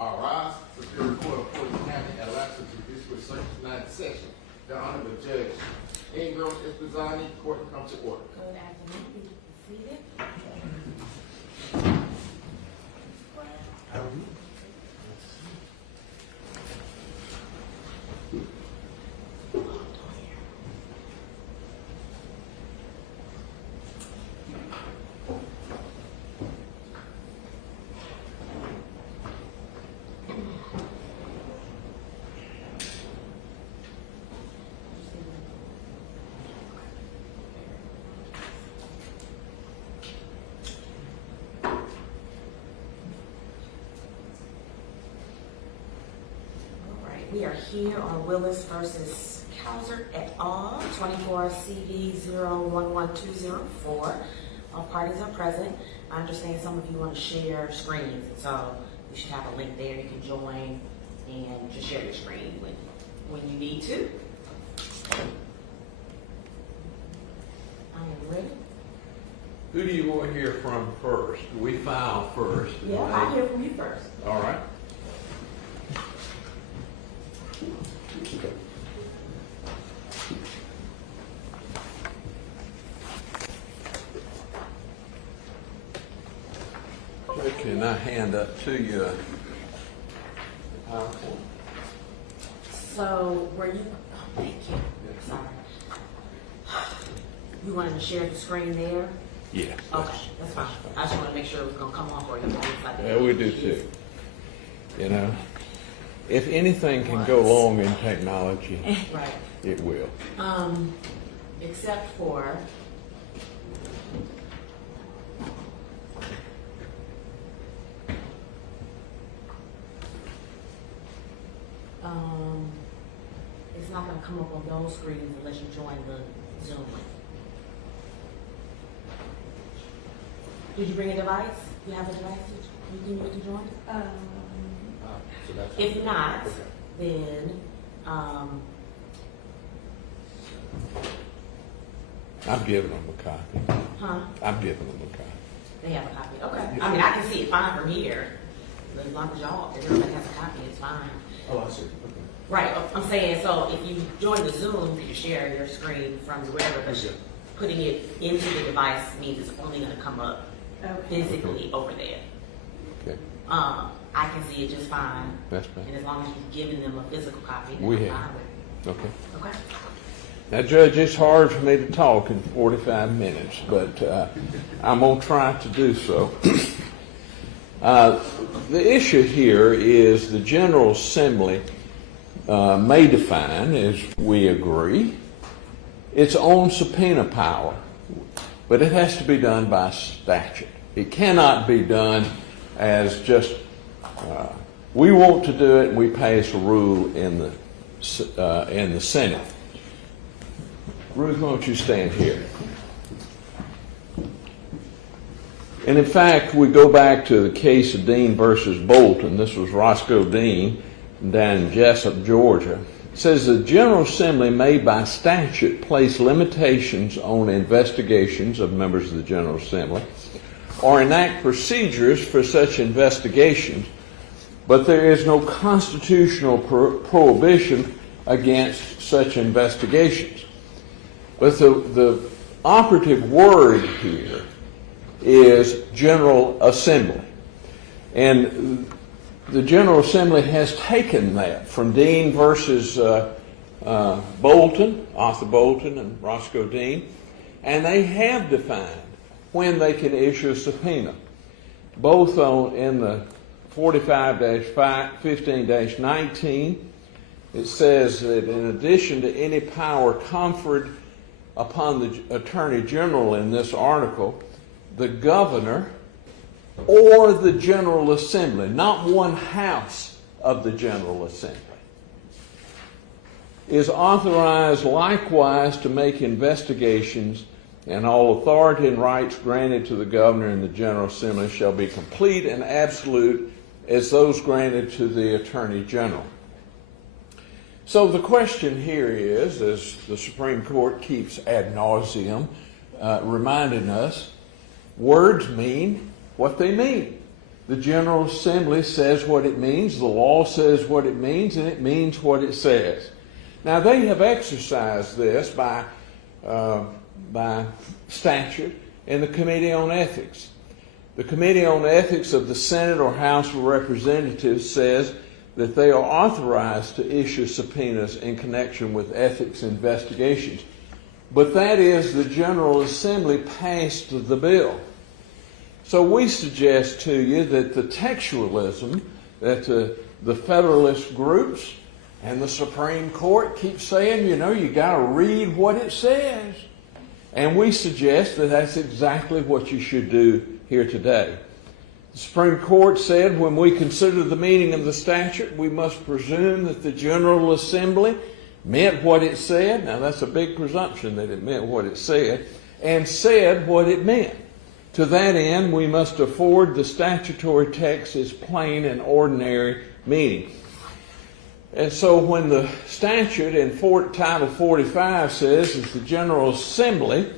All rise. Superior Court of Fulton County at Alaska to dismiss circuit tonight's session. The Honorable Judge Ingram Espizani, court comes to order. Good afternoon. Be seated. We are here on Willis versus Kauser et al., 24 CV 011204. All parties are present. I understand some of you want to share screens, so you should have a link there. You can join and just share your screen when you need to. I am ready. Who do you want to hear from first? We file first. Yeah, I'll hear from you first. All right. Can I hand up to you a PowerPoint? So, were you, oh, thank you. Sorry. You wanted to share the screen there? Yeah. Okay, that's fine. I just want to make sure it was going to come off or you want to like Yeah, we do too. You know, if anything can go wrong in technology, right. it will. Except for it's not going to come up on those screens unless you join the Zoom link. Did you bring a device? You have a device you can join? So that's If not, okay. then I'm giving them a copy. huh? I'm giving them a copy. They have a copy. Okay. I mean, I can see it fine from here. As long as y'all, if everybody has a copy, it's fine. Oh, I see. Okay. Right. I'm saying, so if you join the Zoom, you share your screen from wherever, but Okay. putting it into the device means it's only going to come up physically over there. Okay. I can see it just fine. That's fine. And as long as you've given them a physical copy, then We I'm have. fine with Okay. it. Okay. Now, Judge, it's hard for me to talk in 45 minutes, but I'm going to try to do so. The issue here is the General Assembly may define, as we agree, its own subpoena power, but it has to be done by statute. It cannot be done as just we want to do it and we pass a rule in the Senate. Ruth, why don't you stand here? And in fact, we go back to the case of Dean versus Bolton. This was Roscoe Dean down in Jessup, Georgia. It says the General Assembly may by statute place limitations on investigations of members of the General Assembly or enact procedures for such investigations, but there is no constitutional prohibition against such investigations. But the operative word here is General Assembly. And the General Assembly has taken that from Dean versus Bolton, Arthur Bolton and Roscoe Dean, and they have defined when they can issue a subpoena. Both in the 45-15-19, it says that in addition to any power conferred upon the Attorney General in this article, the governor or the General Assembly, not one house of the General Assembly, is authorized likewise to make investigations, and all authority and rights granted to the governor and the General Assembly shall be complete and absolute as those granted to the Attorney General. So the question here is, as the Supreme Court keeps ad nauseum reminding us, words mean what they mean. The General Assembly says what it means, the law says what it means, and it means what it says. Now, they have exercised this by statute in the Committee on Ethics. The Committee on Ethics of the Senate or House of Representatives says that they are authorized to issue subpoenas in connection with ethics investigations. But that is, the General Assembly passed the bill. So we suggest to you that the textualism that the Federalist groups and the Supreme Court keep saying, you got to read what it says. And we suggest that that's exactly what you should do here today. The Supreme Court said when we consider the meaning of the statute, we must presume that the General Assembly meant what it said. Now, that's a big presumption that it meant what it said, and said what it meant. To that end, we must afford the statutory text its plain and ordinary meaning. And so when the statute in Title 45 says that the General Assembly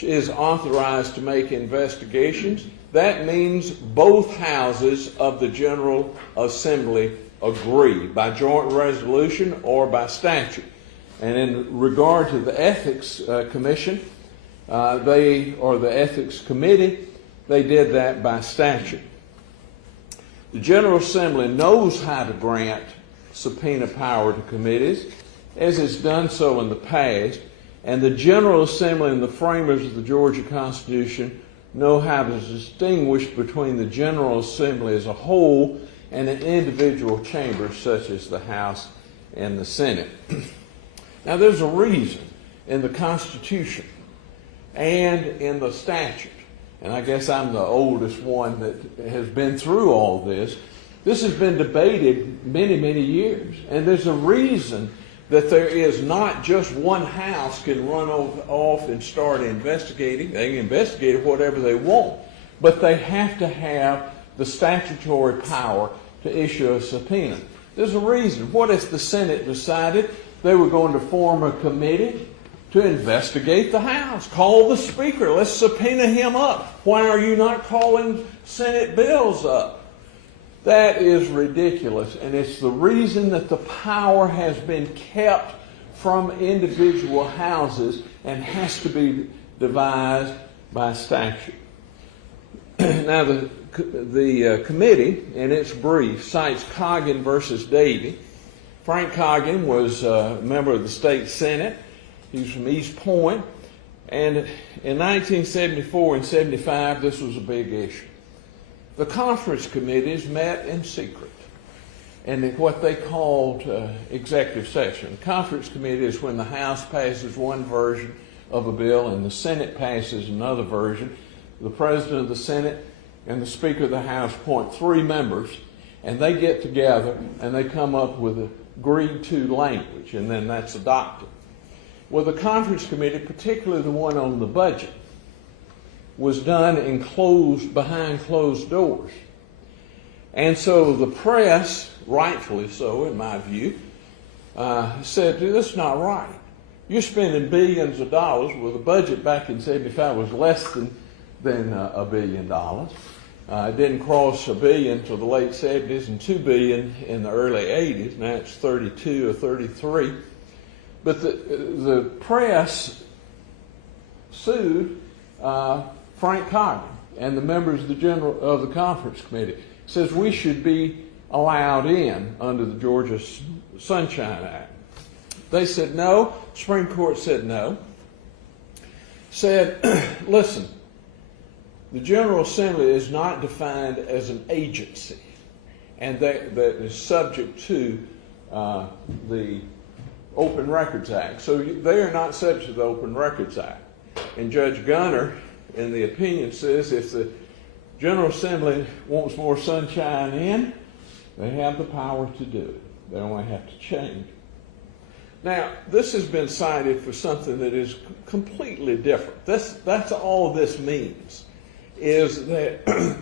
is authorized to make investigations, that means both houses of the General Assembly agree by joint resolution or by statute. And in regard to the Ethics Commission, the Ethics Committee, they did that by statute. The General Assembly knows how to grant subpoena power to committees, as it's done so in the past, and the General Assembly and the framers of the Georgia Constitution know how to distinguish between the General Assembly as a whole and in individual chambers such as the House and the Senate. Now, there's a reason in the Constitution and in the statute, and I guess I'm the oldest one that has been through all this. This has been debated many, many years, and there's a reason that there is not just one house can run off and start investigating. They can investigate whatever they want, but they have to have the statutory power to issue a subpoena. There's a reason. What if the Senate decided they were going to form a committee to investigate the House? Call the Speaker. Let's subpoena him up. Why are you not calling Senate bills up? That is ridiculous, and it's the reason that the power has been kept from individual houses and has to be devised by statute. Now, the committee, in its brief, cites Coggin versus Davey. Frank Coggin was a member of the state Senate. He's from East Point, and in 1974 and 75, this was a big issue. The conference committees met in secret in what they called executive session. Conference committee is when the House passes one version of a bill and the Senate passes another version. The President of the Senate and the Speaker of the House appoint 3 members, and they get together and they come up with agreed to language, and then that's adopted. Well, the conference committee, particularly the one on the budget, was done behind closed doors. And so the press, rightfully so in my view, said, this is not right. You're spending billions of dollars. Well, the budget back in 75 was less than $1 billion. It didn't cross $1 billion until the late 70s and $2 billion in the early 80s. Now it's 32 or 33. But the press sued Frank Coggin and the members of the conference committee. Says we should be allowed in under the Georgia Sunshine Act. They said no. Supreme Court said no. Said, listen, the General Assembly is not defined as an agency, and that is subject to the Open Records Act. So they are not subject to the Open Records Act. And Judge Gunner, in the opinion, says if the General Assembly wants more sunshine in, they have the power to do it. They only have to change. Now, this has been cited for something that is completely different. That's all this means, is that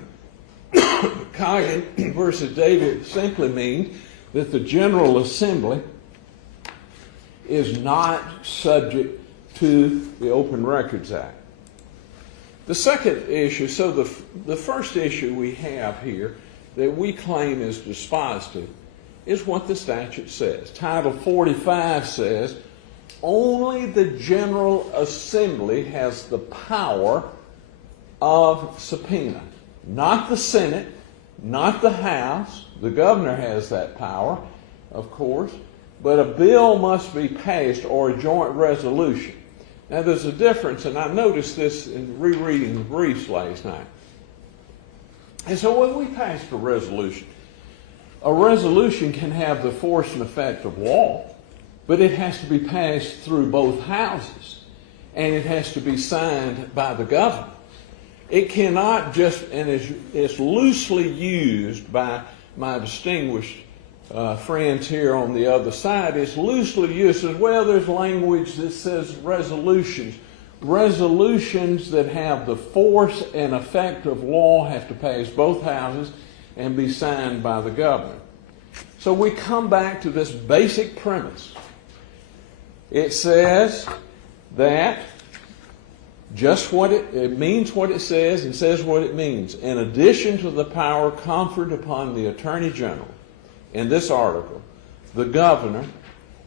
Coggin versus David simply means that the General Assembly is not subject to the Open Records Act. The second issue, so the first issue we have here that we claim is dispositive is what the statute says. Title 45 says, only the General Assembly has the power of subpoena. Not the Senate, not the House. The governor has that power, of course, but a bill must be passed or a joint resolution. Now there's a difference, and I noticed this in rereading the briefs last night. And so when we passed a resolution can have the force and effect of law, but it has to be passed through both houses, and it has to be signed by the governor. It cannot just, and it's loosely used by my distinguished friends here on the other side, it's loosely used as, well, there's language that says resolutions. Resolutions that have the force and effect of law have to pass both houses and be signed by the governor. So we come back to this basic premise. It says that just what it means what it says and says what it means. In addition to the power conferred upon the Attorney General in this article, the governor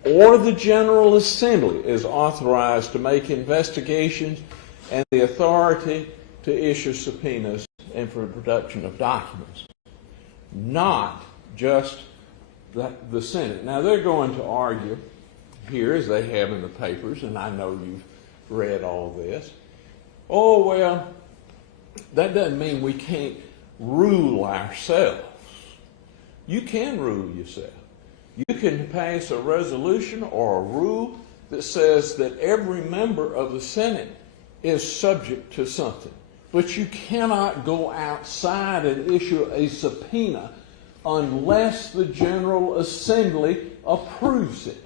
or the General Assembly is authorized to make investigations and the authority to issue subpoenas and for the production of documents. Not just the Senate. Now they're going to argue here, as they have in the papers, and I know you've read all this, oh, well, that doesn't mean we can't rule ourselves. You can rule yourself. You can pass a resolution or a rule that says that every member of the Senate is subject to something. But you cannot go outside and issue a subpoena unless the General Assembly approves it.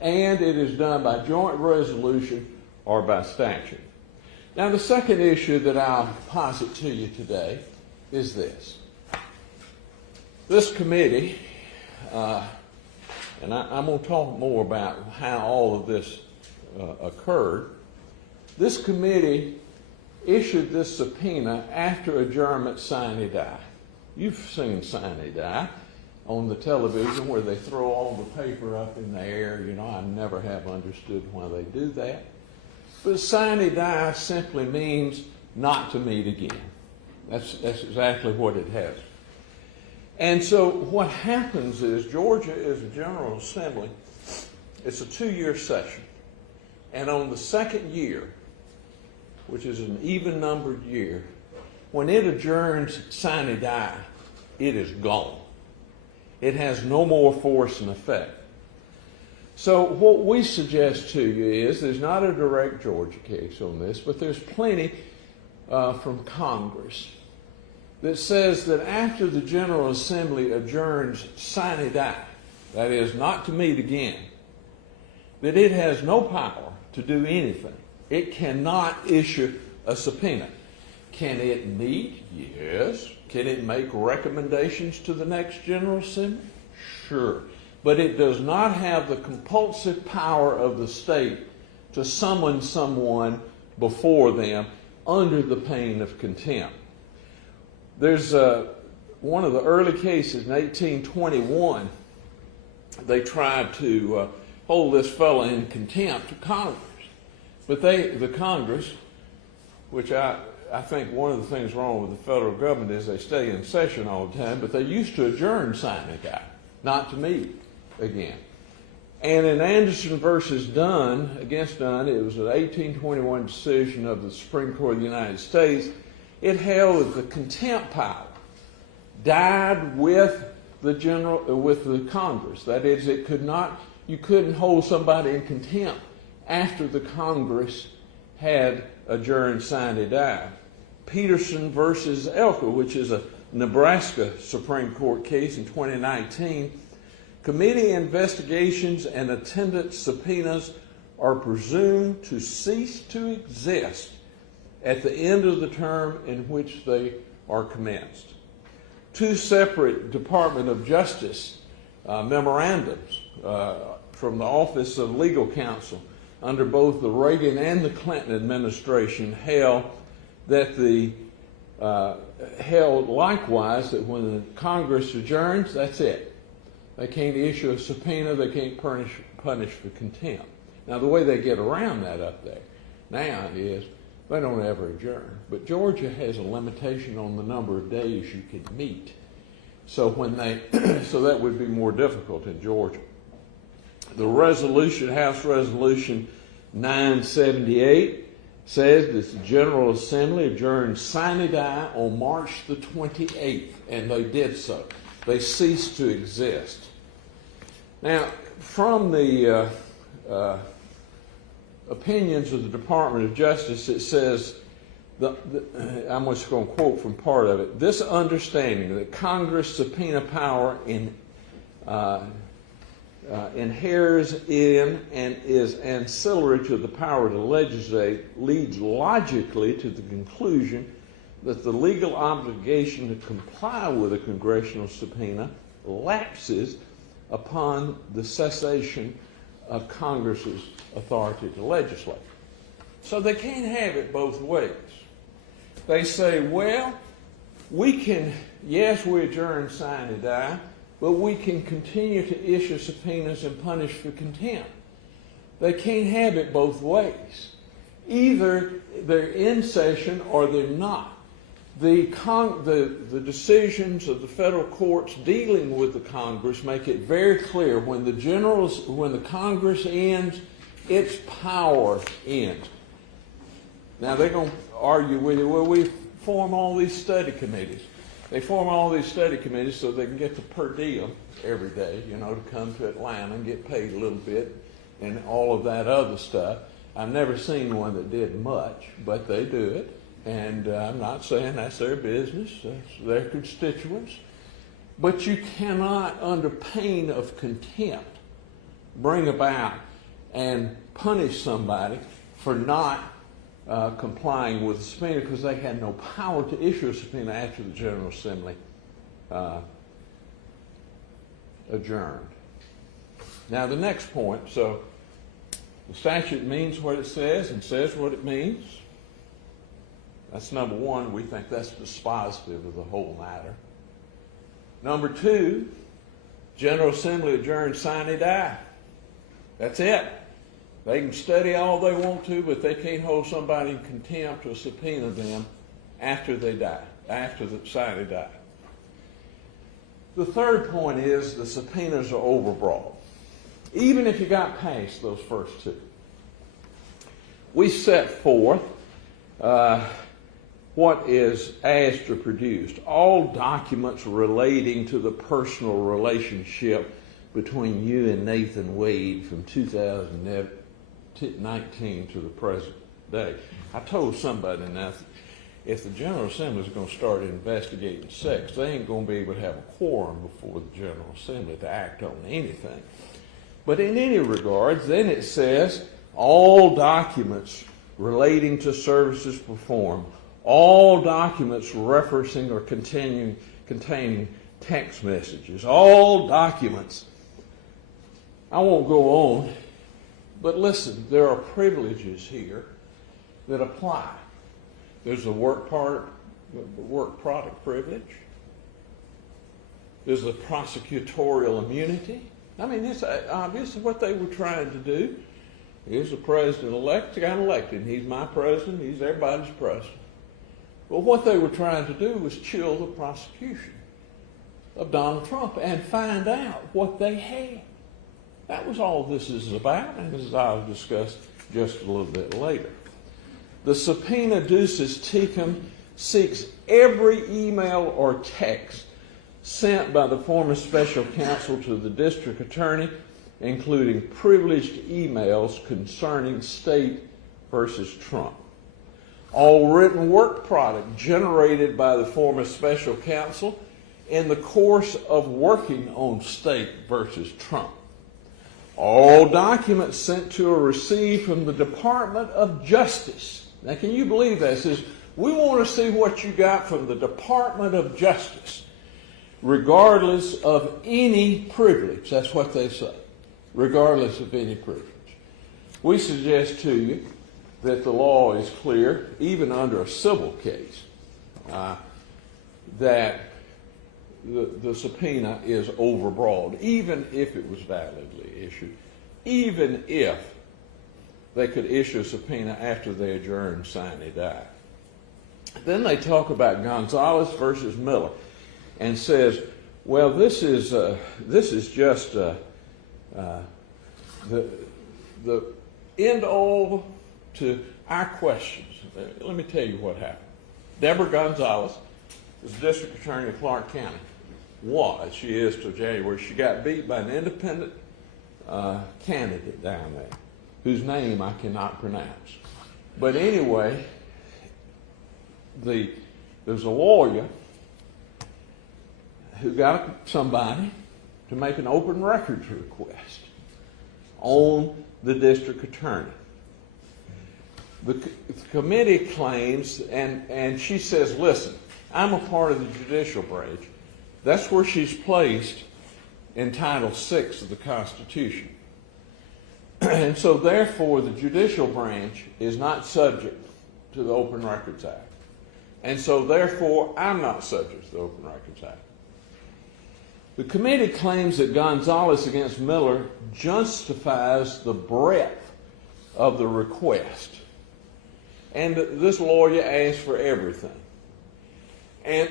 And it is done by joint resolution or by statute. Now, the second issue that I'll posit to you today is this. This committee, and I'm going to talk more about how all of this occurred. This committee issued this subpoena after adjournment sine die. You've seen sine die on the television where they throw all the paper up in the air. You know, I never have understood why they do that. But sine die simply means not to meet again. That's exactly what it has. And so what happens is Georgia is a General Assembly. It's a 2-year session. And on the second year, which is an even-numbered year, when it adjourns sine die, it is gone. It has no more force and effect. So what we suggest to you is, there's not a direct Georgia case on this, but there's plenty from Congress that says that after the General Assembly adjourns sine die, that is, not to meet again, that it has no power to do anything. It cannot issue a subpoena. Can it meet? Yes. Can it make recommendations to the next General Assembly? Sure. But it does not have the compulsive power of the state to summon someone before them under the pain of contempt. There's one of the early cases in 1821, they tried to hold this fellow in contempt to Congress. But the Congress, which I think one of the things wrong with the federal government is they stay in session all the time, but they used to adjourn sine die, not to meet again. And in Anderson versus Dunn, against Dunn, it was an 1821 decision of the Supreme Court of the United States. It held that the contempt power died with the Congress. That is, you couldn't hold somebody in contempt after the Congress had adjourned sine die. Peterson versus Elko, which is a Nebraska Supreme Court case in 2019, committee investigations and attendant subpoenas are presumed to cease to exist at the end of the term in which they are commenced. 2 separate Department of Justice memorandums from the Office of Legal Counsel under both the Reagan and the Clinton administration held that the held likewise that when the Congress adjourns, that's it. They can't issue a subpoena, they can't punish for contempt. Now the way they get around that up there now is they don't ever adjourn. But Georgia has a limitation on the number of days you can meet. So when they so that would be more difficult in Georgia. The resolution, House Resolution 978, says that the General Assembly adjourned sine die on March the 28th, and they did so. They ceased to exist. Now, from the opinions of the Department of Justice, it says, I'm just going to quote from part of it, this understanding that Congress subpoena power inheres in and is ancillary to the power to legislate leads logically to the conclusion that the legal obligation to comply with a congressional subpoena lapses upon the cessation of Congress's authority to legislate. So they can't have it both ways. They say, well, we can, yes, we adjourn sine die, but we can continue to issue subpoenas and punish for contempt. They can't have it both ways. Either they're in session or they're not. The decisions of the federal courts dealing with the Congress make it very clear when the Congress ends, its power ends. Now they're going to argue with you, well, we form all these study committees. They form all these study committees so they can get the per diem every day, to come to Atlanta and get paid a little bit and all of that other stuff. I've never seen one that did much, but they do it. And I'm not saying that's their business, that's their constituents. But you cannot, under pain of contempt, bring about and punish somebody for not complying with the subpoena because they had no power to issue a subpoena after the General Assembly adjourned. Now the next point, so the statute means what it says and says what it means. That's number one. We think that's dispositive of the whole matter. Number two, General Assembly adjourned sine die. That's it. They can study all they want to, but they can't hold somebody in contempt or subpoena them after they die, after the sine die. The third point is the subpoenas are overbroad. Even if you got past those first two. We set forth what is asked or produced. All documents relating to the personal relationship between you and Nathan Wade from 2019 to the present day. I told somebody now, if the General Assembly is going to start investigating sex, they ain't going to be able to have a quorum before the General Assembly to act on anything. But in any regards, then it says, all documents relating to services performed, all documents referencing or containing text messages, all documents. I won't go on, but listen, there are privileges here that apply. There's the work product privilege. There's the prosecutorial immunity. I mean, it's obvious what they were trying to do. Here's the president-elect, got elected. He's my president, he's everybody's president. Well, what they were trying to do was chill the prosecution of Donald Trump and find out what they had. That was all this is about, and as I'll discuss just a little bit later. The subpoena ducis tecum seeks every email or text sent by the former special counsel to the district attorney, including privileged emails concerning State versus Trump. All written work product generated by the former special counsel in the course of working on State versus Trump. All documents sent to or received from the Department of Justice. Now, can you believe that? It says, we want to see what you got from the Department of Justice, regardless of any privilege. That's what they say, regardless of any privilege. We suggest to you that the law is clear, even under a civil case, that the subpoena is overbroad, even if it was validly issued, even if they could issue a subpoena after they adjourn, sine die. Then they talk about Gonzalez versus Miller and says, well, this is just the end all to our questions. Let me tell you what happened. Deborah Gonzalez was district attorney of Clark County. She is till January. She got beat by an independent candidate down there, whose name I cannot pronounce. But anyway, there's a lawyer who got somebody to make an open records request on the district attorney. The committee claims, and she says, listen, I'm a part of the judicial branch. That's where she's placed in Title VI of the Constitution. And so therefore the judicial branch is not subject to the Open Records Act. And so therefore I'm not subject to the Open Records Act. The committee claims that Gonzalez against Miller justifies the breadth of the request. And this lawyer asked for everything. And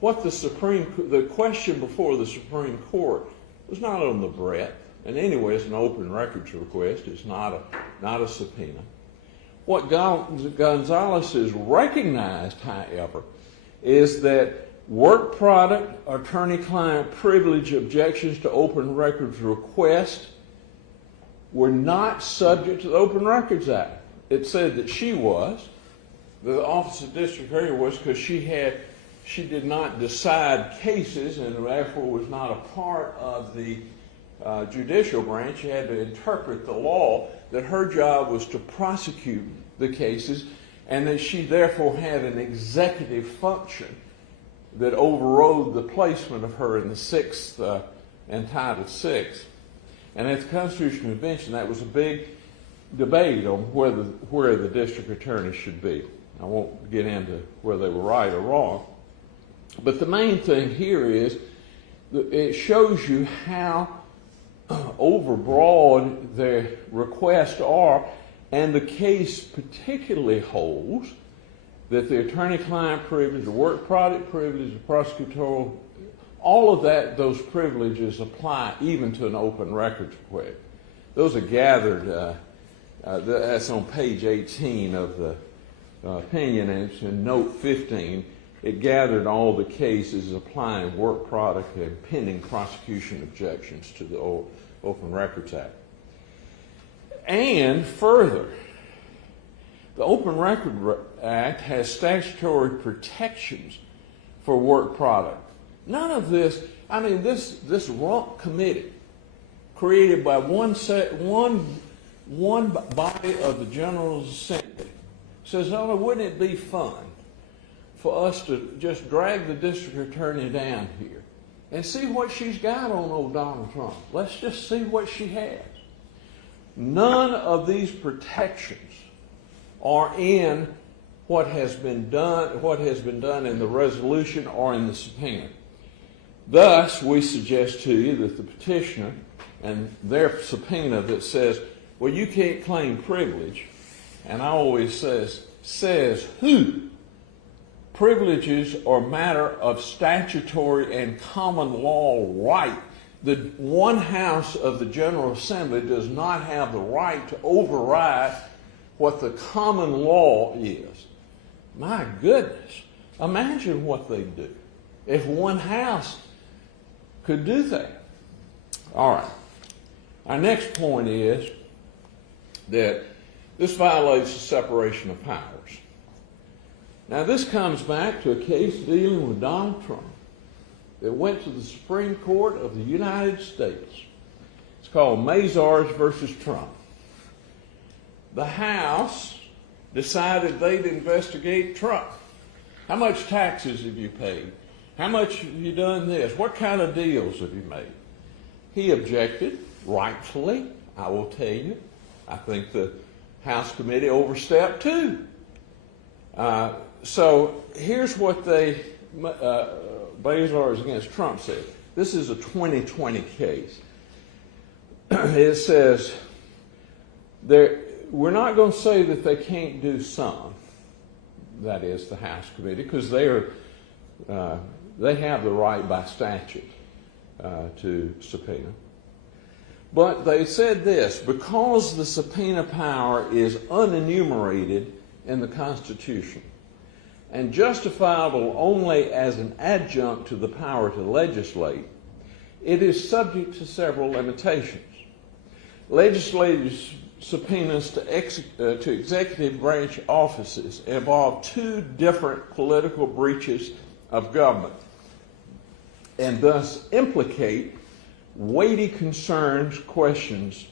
what the question before the Supreme Court was not on the breadth. And anyway, it's an open records request. It's not a subpoena. What Gonzalez has recognized, however, is that work product, attorney-client privilege objections to open records request were not subject to the Open Records Act. It said that she was. The Office of District Attorney was, because she did not decide cases and therefore was not a part of the judicial branch. She had to interpret the law, that her job was to prosecute the cases, and that she therefore had an executive function that overrode the placement of her in the Sixth and Title VI. And at the Constitutional Convention, that was a big debate on where the district attorney should be. I won't get into whether they were right or wrong. But the main thing here is that it shows you how overbroad their requests are, and the case particularly holds that the attorney-client privilege, the work product privilege, the prosecutorial, all of that, those privileges apply even to an open records request. Those are gathered, that's on page 18 of the opinion, and it's in note 15. It gathered all the cases applying work product and pending prosecution objections to the Open Records Act. And further, the Open Records Act has statutory protections for work product. None of this, this rump committee created by one body of the General Assembly says, oh, wouldn't it be fun for us to just drag the district attorney down here and see what she's got on old Donald Trump? Let's just see what she has. None of these protections are in what has been done in the resolution or in the subpoena. Thus, we suggest to you that the petitioner and their subpoena that says, well, you can't claim privilege, and I always says who? Privileges are matter of statutory and common law right. The one house of the General Assembly does not have the right to override what the common law is. My goodness, imagine what they'd do if one house could do that. All right. Our next point is that this violates the separation of powers. Now, this comes back to a case dealing with Donald Trump that went to the Supreme Court of the United States. It's called Mazars versus Trump. The House decided they'd investigate Trump. How much taxes have you paid? How much have you done this? What kind of deals have you made? He objected, rightfully, I will tell you. I think the House committee overstepped too. So here's what Bazars against Trump said. This is a 2020 case. It says, we're not going to say that they can't do some, that is the House committee, because they have the right by statute to subpoena. But they said this, because the subpoena power is unenumerated in the Constitution and justifiable only as an adjunct to the power to legislate, it is subject to several limitations. Legislative subpoenas to executive branch offices involve two different political breaches of government and thus implicate weighty questions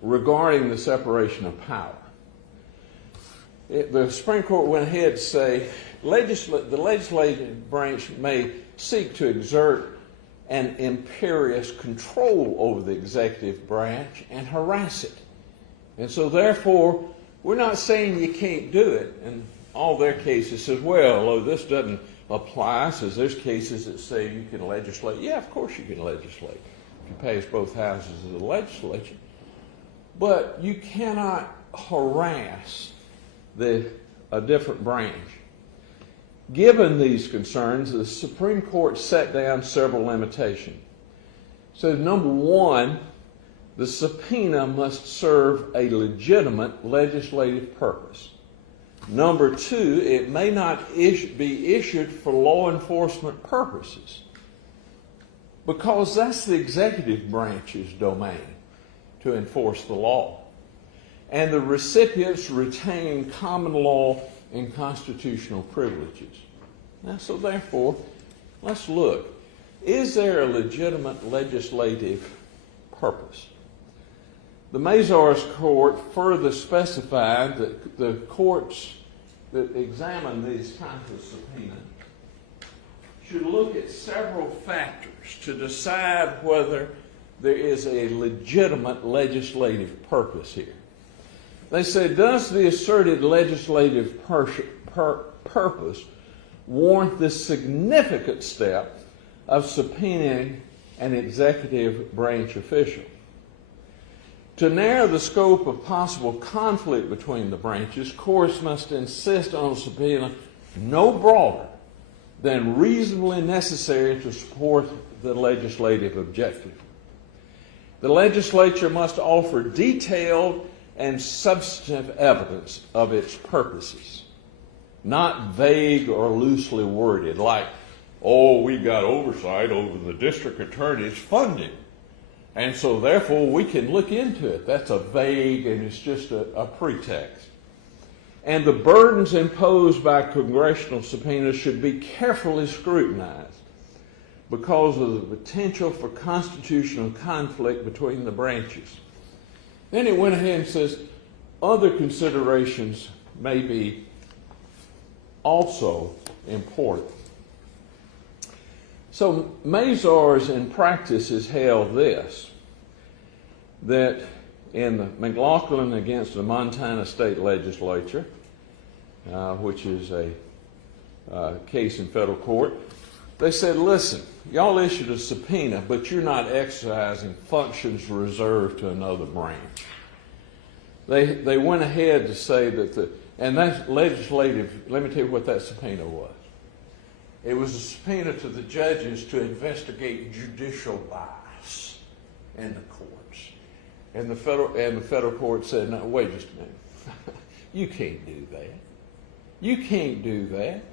regarding the separation of power. The Supreme Court went ahead to say the legislative branch may seek to exert an imperious control over the executive branch and harass it. And so therefore, we're not saying you can't do it. And all their cases says, well, this doesn't apply. Says there's cases that say you can legislate. Yeah, of course you can legislate if you pass both houses of the legislature. But you cannot harass a different branch. Given these concerns, the Supreme Court set down several limitations. So number one, the subpoena must serve a legitimate legislative purpose. Number two, it may not be issued for law enforcement purposes, because that's the executive branch's domain to enforce the law. And the recipients retain common law and constitutional privileges. Now, so therefore, let's look. Is there a legitimate legislative purpose? The Mazars Court further specified that the courts that examine these types of subpoenas should look at several factors to decide whether there is a legitimate legislative purpose here. They say, does the asserted legislative purpose warrant the significant step of subpoenaing an executive branch official? To narrow the scope of possible conflict between the branches, courts must insist on a subpoena no broader than reasonably necessary to support the legislative objective. The legislature must offer detailed and substantive evidence of its purposes, not vague or loosely worded, like, oh, we got oversight over the district attorney's funding, and so therefore we can look into it. That's a vague, and it's just a pretext. And the burdens imposed by congressional subpoenas should be carefully scrutinized because of the potential for constitutional conflict between the branches. Then it went ahead and says other considerations may be also important. So Mazars in practice has held this, that in the McLaughlin against the Montana State Legislature, which is a case in federal court, they said, listen, y'all issued a subpoena, but you're not exercising functions reserved to another branch. They went ahead to say that and that's legislative, let me tell you what that subpoena was. It was a subpoena to the judges to investigate judicial bias in the courts. And the federal court said, no, wait just a minute. You can't do that. You can't do that.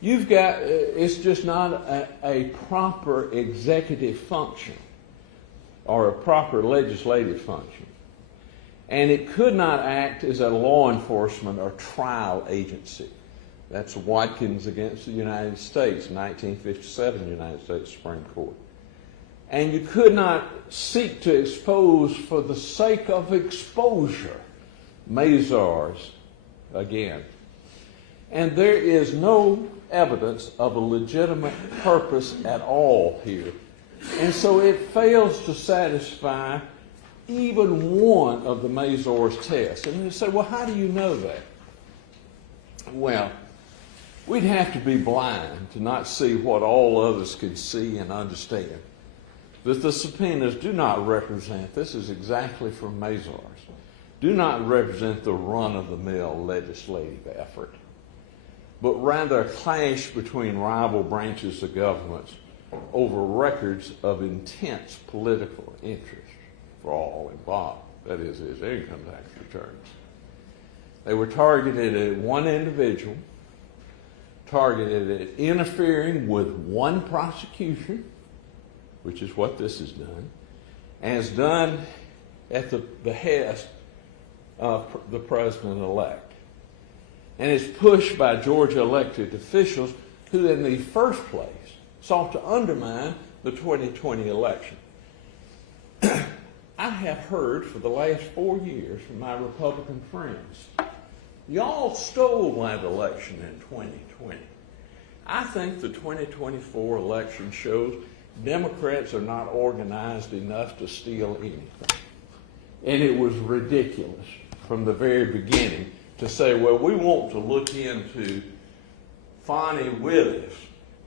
You've got, it's just not a proper executive function or a proper legislative function. And it could not act as a law enforcement or trial agency. That's Watkins against the United States, 1957 United States Supreme Court. And you could not seek to expose for the sake of exposure. Mazars again. And there is no evidence of a legitimate purpose at all here. And so it fails to satisfy even one of the Mazars tests. And you say, well, how do you know that? Well, we'd have to be blind to not see what all others can see and understand. That the subpoenas do not represent, this is exactly from Mazars, do not represent the run-of-the-mill legislative effort, but rather a clash between rival branches of government over records of intense political interest for all involved, that is, his income tax returns. They were targeted at one individual, targeted at interfering with one prosecution, which is what this is done, as done at the behest of the president-elect. And it's pushed by Georgia elected officials who in the first place sought to undermine the 2020 election. I have heard for the last 4 years from my Republican friends, y'all stole that election in 2020. I think the 2024 election shows Democrats are not organized enough to steal anything. And it was ridiculous from the very beginning to say, well, we want to look into Fonnie Willis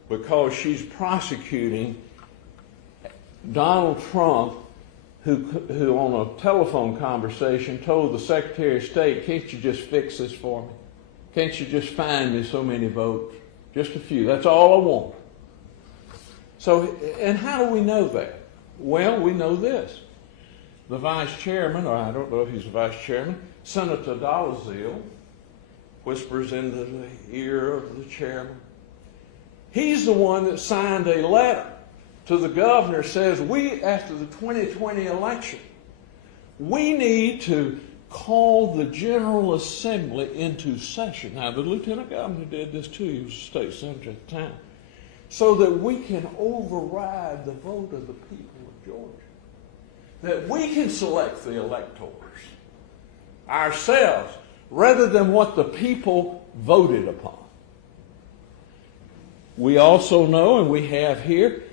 because she's prosecuting Donald Trump, who on a telephone conversation told the Secretary of State, can't you just fix this for me? Can't you just find me so many votes? Just a few. That's all I want. So, and how do we know that? Well, we know this. The vice chairman, or I don't know if he's the vice chairman, Senator Dalzell, whispers into the ear of the chairman. He's the one that signed a letter to the governor, says we, after the 2020 election, we need to call the General Assembly into session. Now, the lieutenant governor did this too. He was a state senator at the time. So that we can override the vote of the people of Georgia. That we can select the electors ourselves rather than what the people voted upon. We also know, and we have here,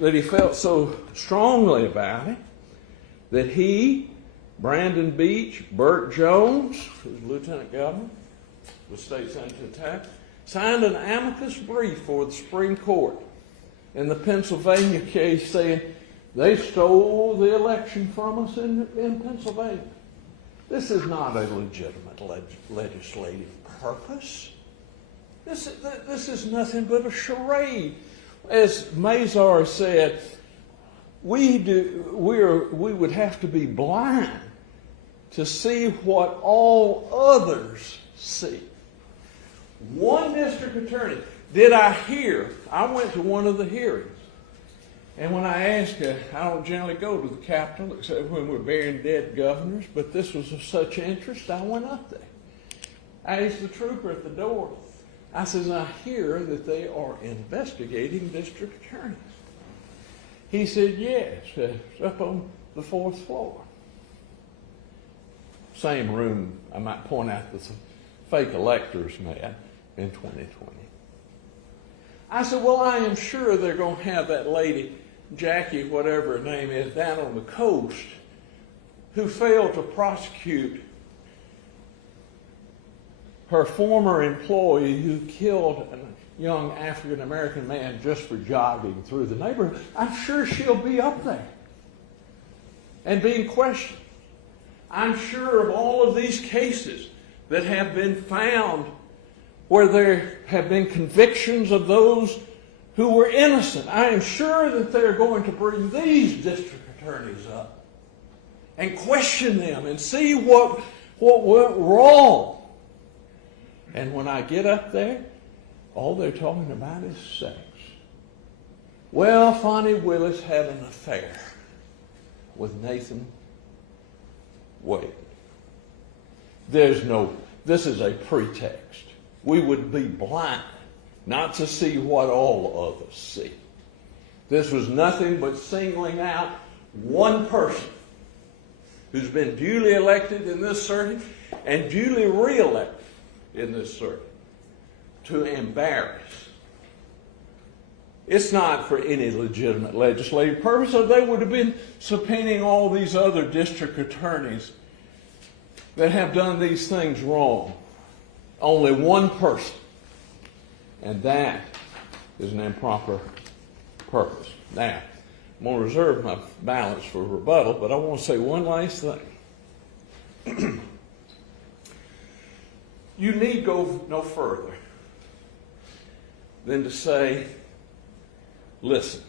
that he felt so strongly about it that he, Brandon Beach, Burt Jones, who's lieutenant governor, the state senator at the time, signed an amicus brief for the Supreme Court in the Pennsylvania case saying they stole the election from us in Pennsylvania. This is not a legitimate legislative purpose. This is nothing but a charade. As Mazar said, we would have to be blind to see what all others see. One district attorney, did I hear? I went to one of the hearings. And when I asked her, I don't generally go to the Capitol except when we're burying dead governors, but this was of such interest, I went up there. I asked the trooper at the door, I says, I hear that they are investigating district attorneys. He said, yes, it's up on the 4th floor. Same room, I might point out, that the fake electors met in 2020. I said, well, I am sure they're going to have that lady, Jackie, whatever her name is, down on the coast, who failed to prosecute her former employee who killed a young African-American man just for jogging through the neighborhood. I'm sure she'll be up there and being questioned. I'm sure of all of these cases that have been found where there have been convictions of those who were innocent. I am sure that they're going to bring these district attorneys up and question them and see what went wrong. And when I get up there, all they're talking about is sex. Well, Fonnie Willis had an affair with Nathan Wade. This is a pretext. We would be blind not to see what all others see. This was nothing but singling out one person who's been duly elected in this circuit and duly re-elected in this circuit to embarrass It's not for any legitimate legislative purpose, or they would have been subpoenaing all these other district attorneys that have done these things wrong. Only one person. And that is an improper purpose. Now, I'm going to reserve my balance for rebuttal, but I want to say one last thing. You need go no further than to say, listen,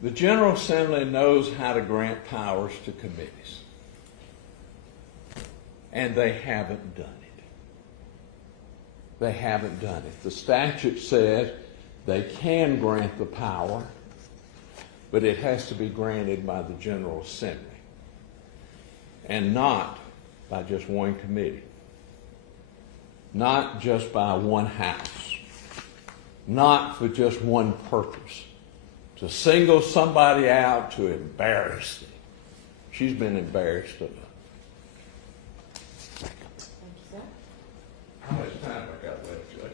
the General Assembly knows how to grant powers to committees, and they haven't done it. They haven't done it. The statute says they can grant the power, but it has to be granted by the General Assembly and not by just one committee, not just by one house, not for just one purpose, to single somebody out to embarrass them. She's been embarrassed enough. Thank you, sir. How much time I got left, Judge?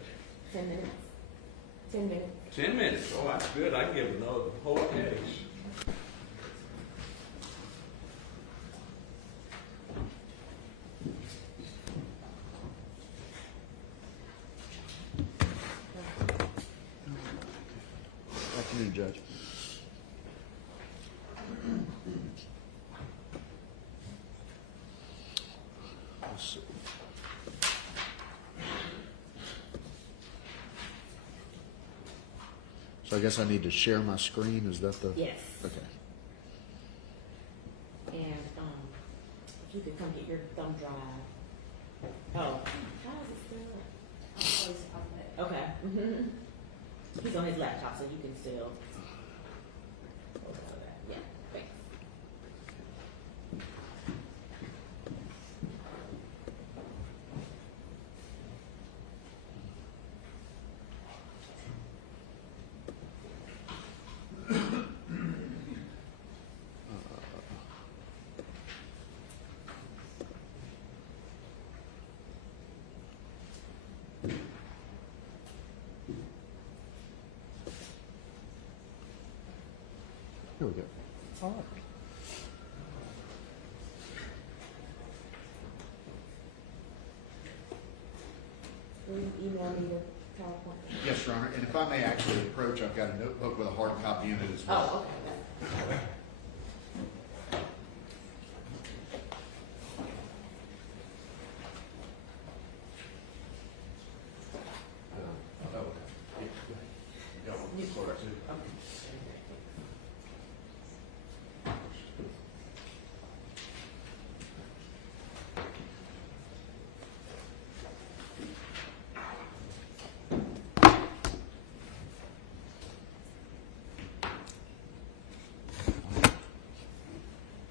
10 minutes. 10 minutes. 10 minutes. Oh, that's good. I can give another whole case. Afternoon, Judge. Let's see. So I guess I need to share my screen. Is that the? Yes. Okay. And if you could come get your thumb drive. Oh, how is it still? Okay. He's on his laptop, so you can still. Yeah, thanks. Here we go. All right. Will you email me the PowerPoint? Yes, Your Honor. And if I may actually approach, I've got a notebook with a hard copy in it as well. Oh, okay.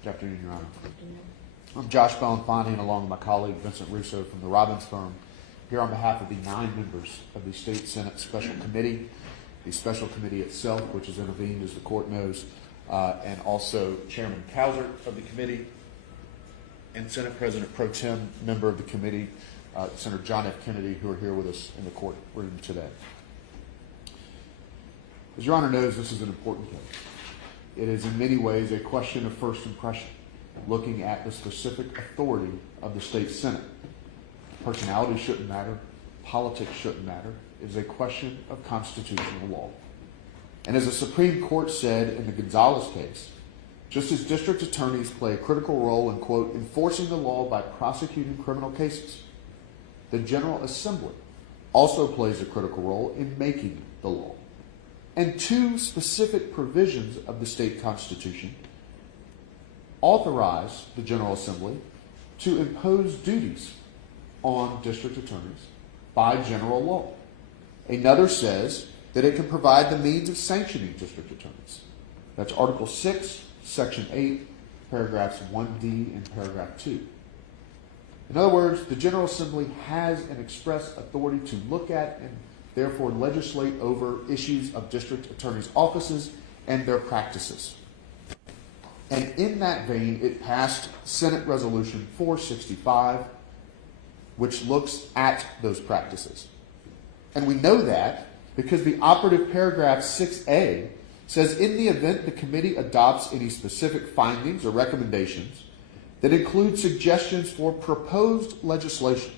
Good afternoon, Your Honor. I'm Josh Bonfani, and along with my colleague Vincent Russo from the Robbins firm, here on behalf of the 9 members of the State Senate Special Committee, the Special Committee itself, which has intervened, as the court knows, and also Chairman Cowser of the committee, and Senate President Pro Tem, member of the committee, Senator John F. Kennedy, who are here with us in the courtroom today. As Your Honor knows, this is an important case. It is in many ways a question of first impression, looking at the specific authority of the state Senate. Personality shouldn't matter. Politics shouldn't matter. It is a question of constitutional law. And as the Supreme Court said in the Gonzalez case, just as district attorneys play a critical role in, quote, enforcing the law by prosecuting criminal cases, the General Assembly also plays a critical role in making the law. And 2 specific provisions of the state constitution authorize the General Assembly to impose duties on district attorneys by general law. Another says that it can provide the means of sanctioning district attorneys. That's Article 6, Section 8, paragraphs 1D and paragraph 2. In other words, the General Assembly has an express authority to look at and therefore legislate over issues of district attorneys' offices and their practices. And in that vein, it passed Senate Resolution 465, which looks at those practices. And we know that because the operative paragraph 6A says, in the event the committee adopts any specific findings or recommendations that include suggestions for proposed legislation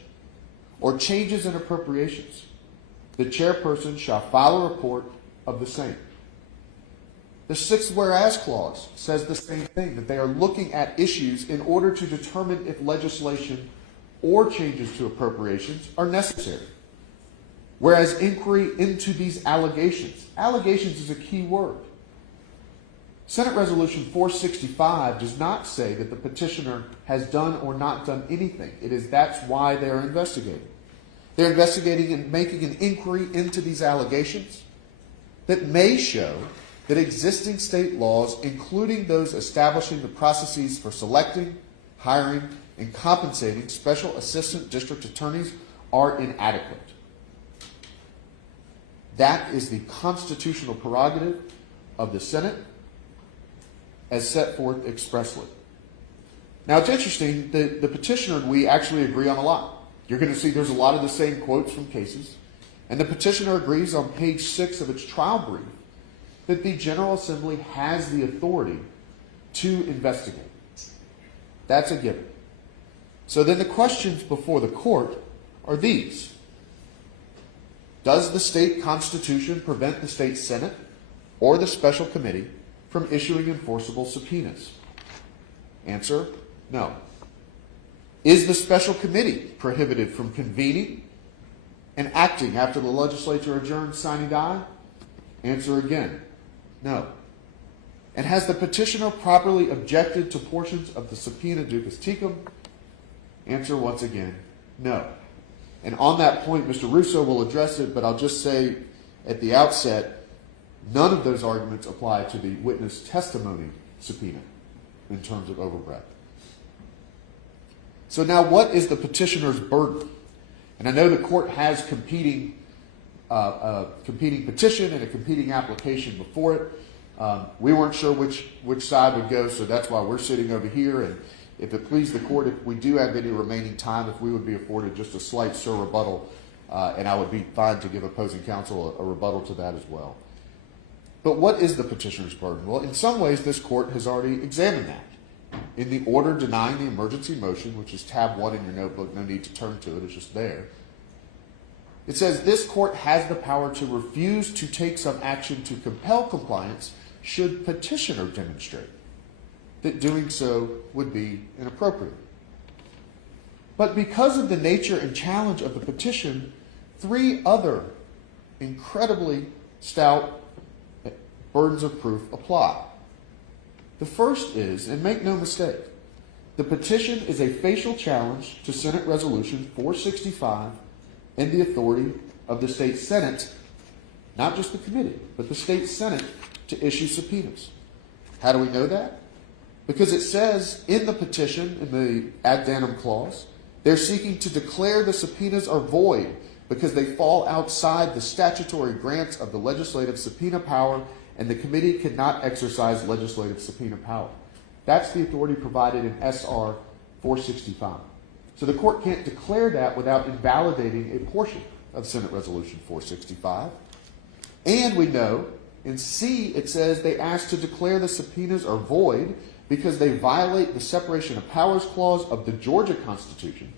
or changes in appropriations, the chairperson shall file a report of the same. The sixth whereas clause says the same thing, that they are looking at issues in order to determine if legislation or changes to appropriations are necessary. Whereas inquiry into these allegations is a key word. Senate Resolution 465 does not say that the petitioner has done or not done anything. That's why they are investigating. They're investigating and making an inquiry into these allegations that may show that existing state laws, including those establishing the processes for selecting, hiring, and compensating special assistant district attorneys, are inadequate. That is the constitutional prerogative of the Senate as set forth expressly. Now, it's interesting that the petitioner and we actually agree on a lot. You're going to see there's a lot of the same quotes from cases, and the petitioner agrees on page 6 of its trial brief that the General Assembly has the authority to investigate. That's a given. So then the questions before the court are these. Does the state constitution prevent the state Senate or the special committee from issuing enforceable subpoenas? Answer, no. Is the special committee prohibited from convening and acting after the legislature adjourns sine die? Answer again, no. And has the petitioner properly objected to portions of the subpoena ducis tecum? Answer once again, no. And on that point, Mr. Russo will address it, but I'll just say at the outset, none of those arguments apply to the witness testimony subpoena in terms of overbreadth. So now what is the petitioner's burden? And I know the court has competing petition and a competing application before it. We weren't sure which side would go, so that's why we're sitting over here. And if it pleases the court, if we do have any remaining time, if we would be afforded just a slight rebuttal, and I would be fine to give opposing counsel a rebuttal to that as well. But what is the petitioner's burden? Well, in some ways, this court has already examined that. In the order denying the emergency motion, which is tab 1 in your notebook, no need to turn to it, it's just there. It says this court has the power to refuse to take some action to compel compliance should petitioner demonstrate that doing so would be inappropriate. But because of the nature and challenge of the petition, 3 other incredibly stout burdens of proof apply. The first is, and make no mistake, the petition is a facial challenge to Senate Resolution 465 and the authority of the state Senate, not just the committee, but the state Senate, to issue subpoenas. How do we know that? Because it says in the petition, in the ad danum clause, they're seeking to declare the subpoenas are void because they fall outside the statutory grants of the legislative subpoena power, and the committee cannot exercise legislative subpoena power. That's the authority provided in SR 465. So the court can't declare that without invalidating a portion of Senate Resolution 465. And we know in C it says they ask to declare the subpoenas are void because they violate the separation of powers clause of the Georgia Constitution,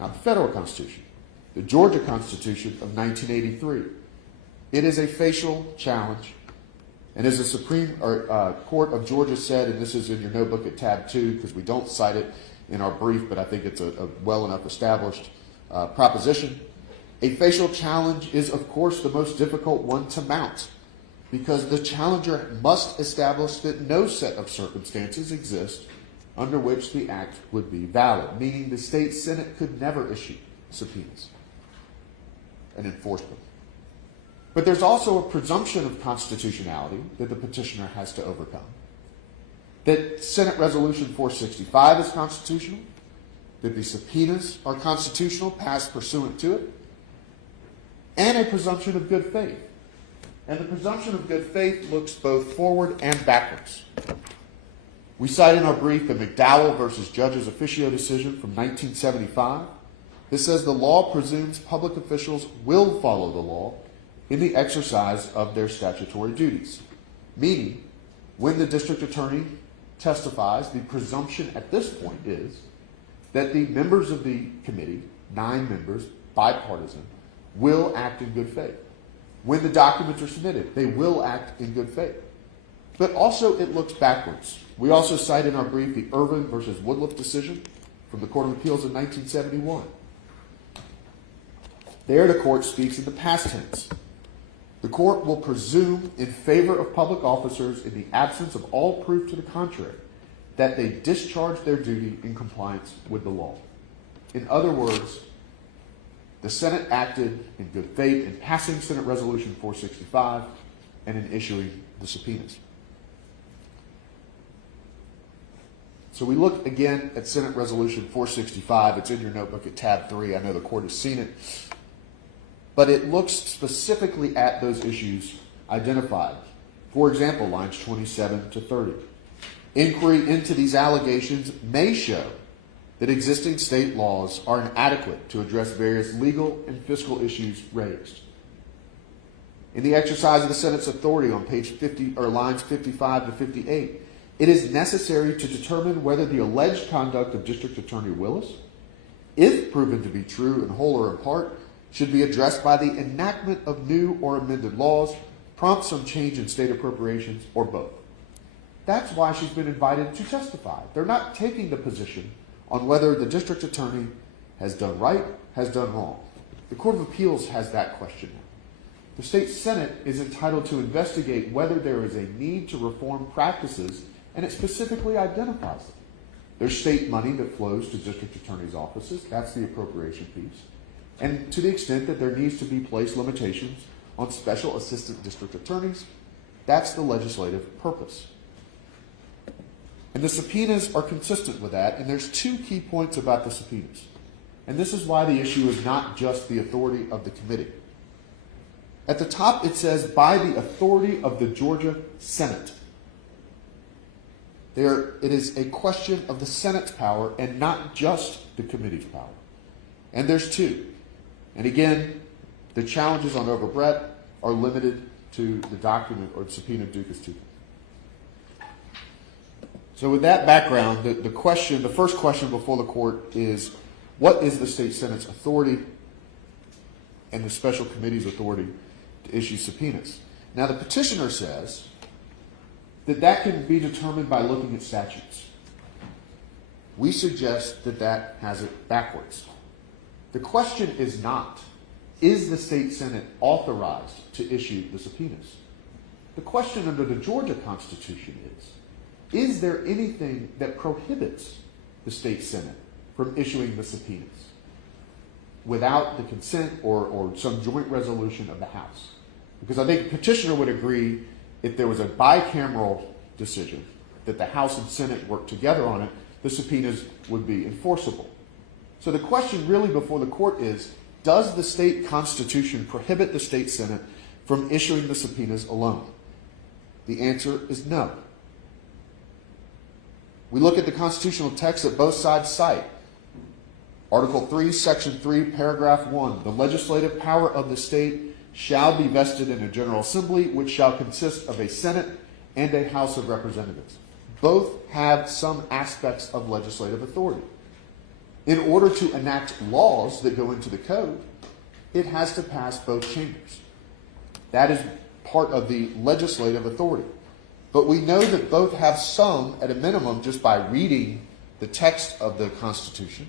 not the federal Constitution, the Georgia Constitution of 1983. It is a facial challenge. And as the Supreme Court of Georgia said, and this is in your notebook at tab 2 because we don't cite it in our brief, but I think it's a well enough established proposition, a facial challenge is, of course, the most difficult one to mount because the challenger must establish that no set of circumstances exist under which the act would be valid, meaning the state Senate could never issue subpoenas and enforce them. But there's also a presumption of constitutionality that the petitioner has to overcome. That Senate Resolution 465 is constitutional, that the subpoenas are constitutional, passed pursuant to it, and a presumption of good faith. And the presumption of good faith looks both forward and backwards. We cite in our brief the McDowell versus Judges Officio decision from 1975. This says the law presumes public officials will follow the law in the exercise of their statutory duties. Meaning, when the district attorney testifies, the presumption at this point is that the members of the committee, 9 members, bipartisan, will act in good faith. When the documents are submitted, they will act in good faith. But also it looks backwards. We also cite in our brief the Irvin versus Woodruff decision from the Court of Appeals in 1971. There the court speaks in the past tense. The court will presume in favor of public officers in the absence of all proof to the contrary that they discharge their duty in compliance with the law. In other words, the Senate acted in good faith in passing Senate Resolution 465 and in issuing the subpoenas. So we look again at Senate Resolution 465. It's in your notebook at tab 3. I know the court has seen it. But it looks specifically at those issues identified. For example, lines 27 to 30. Inquiry into these allegations may show that existing state laws are inadequate to address various legal and fiscal issues raised. In the exercise of the Senate's authority on page 50 or lines 55 to 58, it is necessary to determine whether the alleged conduct of District Attorney Willis, if proven to be true in whole or in part, should be addressed by the enactment of new or amended laws, prompt some change in state appropriations, or both. That's why she's been invited to testify. They're not taking the position on whether the district attorney has done right, has done wrong. The Court of Appeals has that question now. The state Senate is entitled to investigate whether there is a need to reform practices, and it specifically identifies them. There's state money that flows to district attorneys' offices. That's the appropriation piece. And to the extent that there needs to be placed limitations on special assistant district attorneys, that's the legislative purpose. And the subpoenas are consistent with that, and there's 2 key points about the subpoenas. And this is why the issue is not just the authority of the committee. At the top it says, by the authority of the Georgia Senate. It is a question of the Senate's power and not just the committee's power. And there's 2. And again, the challenges on overbreadth are limited to the document or the subpoena ducis tupis. So with that background, the first question before the court is, what is the state Senate's authority and the special committee's authority to issue subpoenas? Now the petitioner says that can be determined by looking at statutes. We suggest that has it backwards. The question is not, is the state Senate authorized to issue the subpoenas? The question under the Georgia Constitution is there anything that prohibits the state Senate from issuing the subpoenas without the consent or some joint resolution of the House? Because I think the petitioner would agree if there was a bicameral decision that the House and Senate worked together on it, the subpoenas would be enforceable. So the question really before the court is, does the state constitution prohibit the state Senate from issuing the subpoenas alone? The answer is no. We look at the constitutional text that both sides cite. Article 3, Section 3, Paragraph 1, the legislative power of the state shall be vested in a General Assembly, which shall consist of a Senate and a House of Representatives. Both have some aspects of legislative authority. In order to enact laws that go into the code, it has to pass both chambers. That is part of the legislative authority. But we know that both have some, at a minimum, just by reading the text of the Constitution.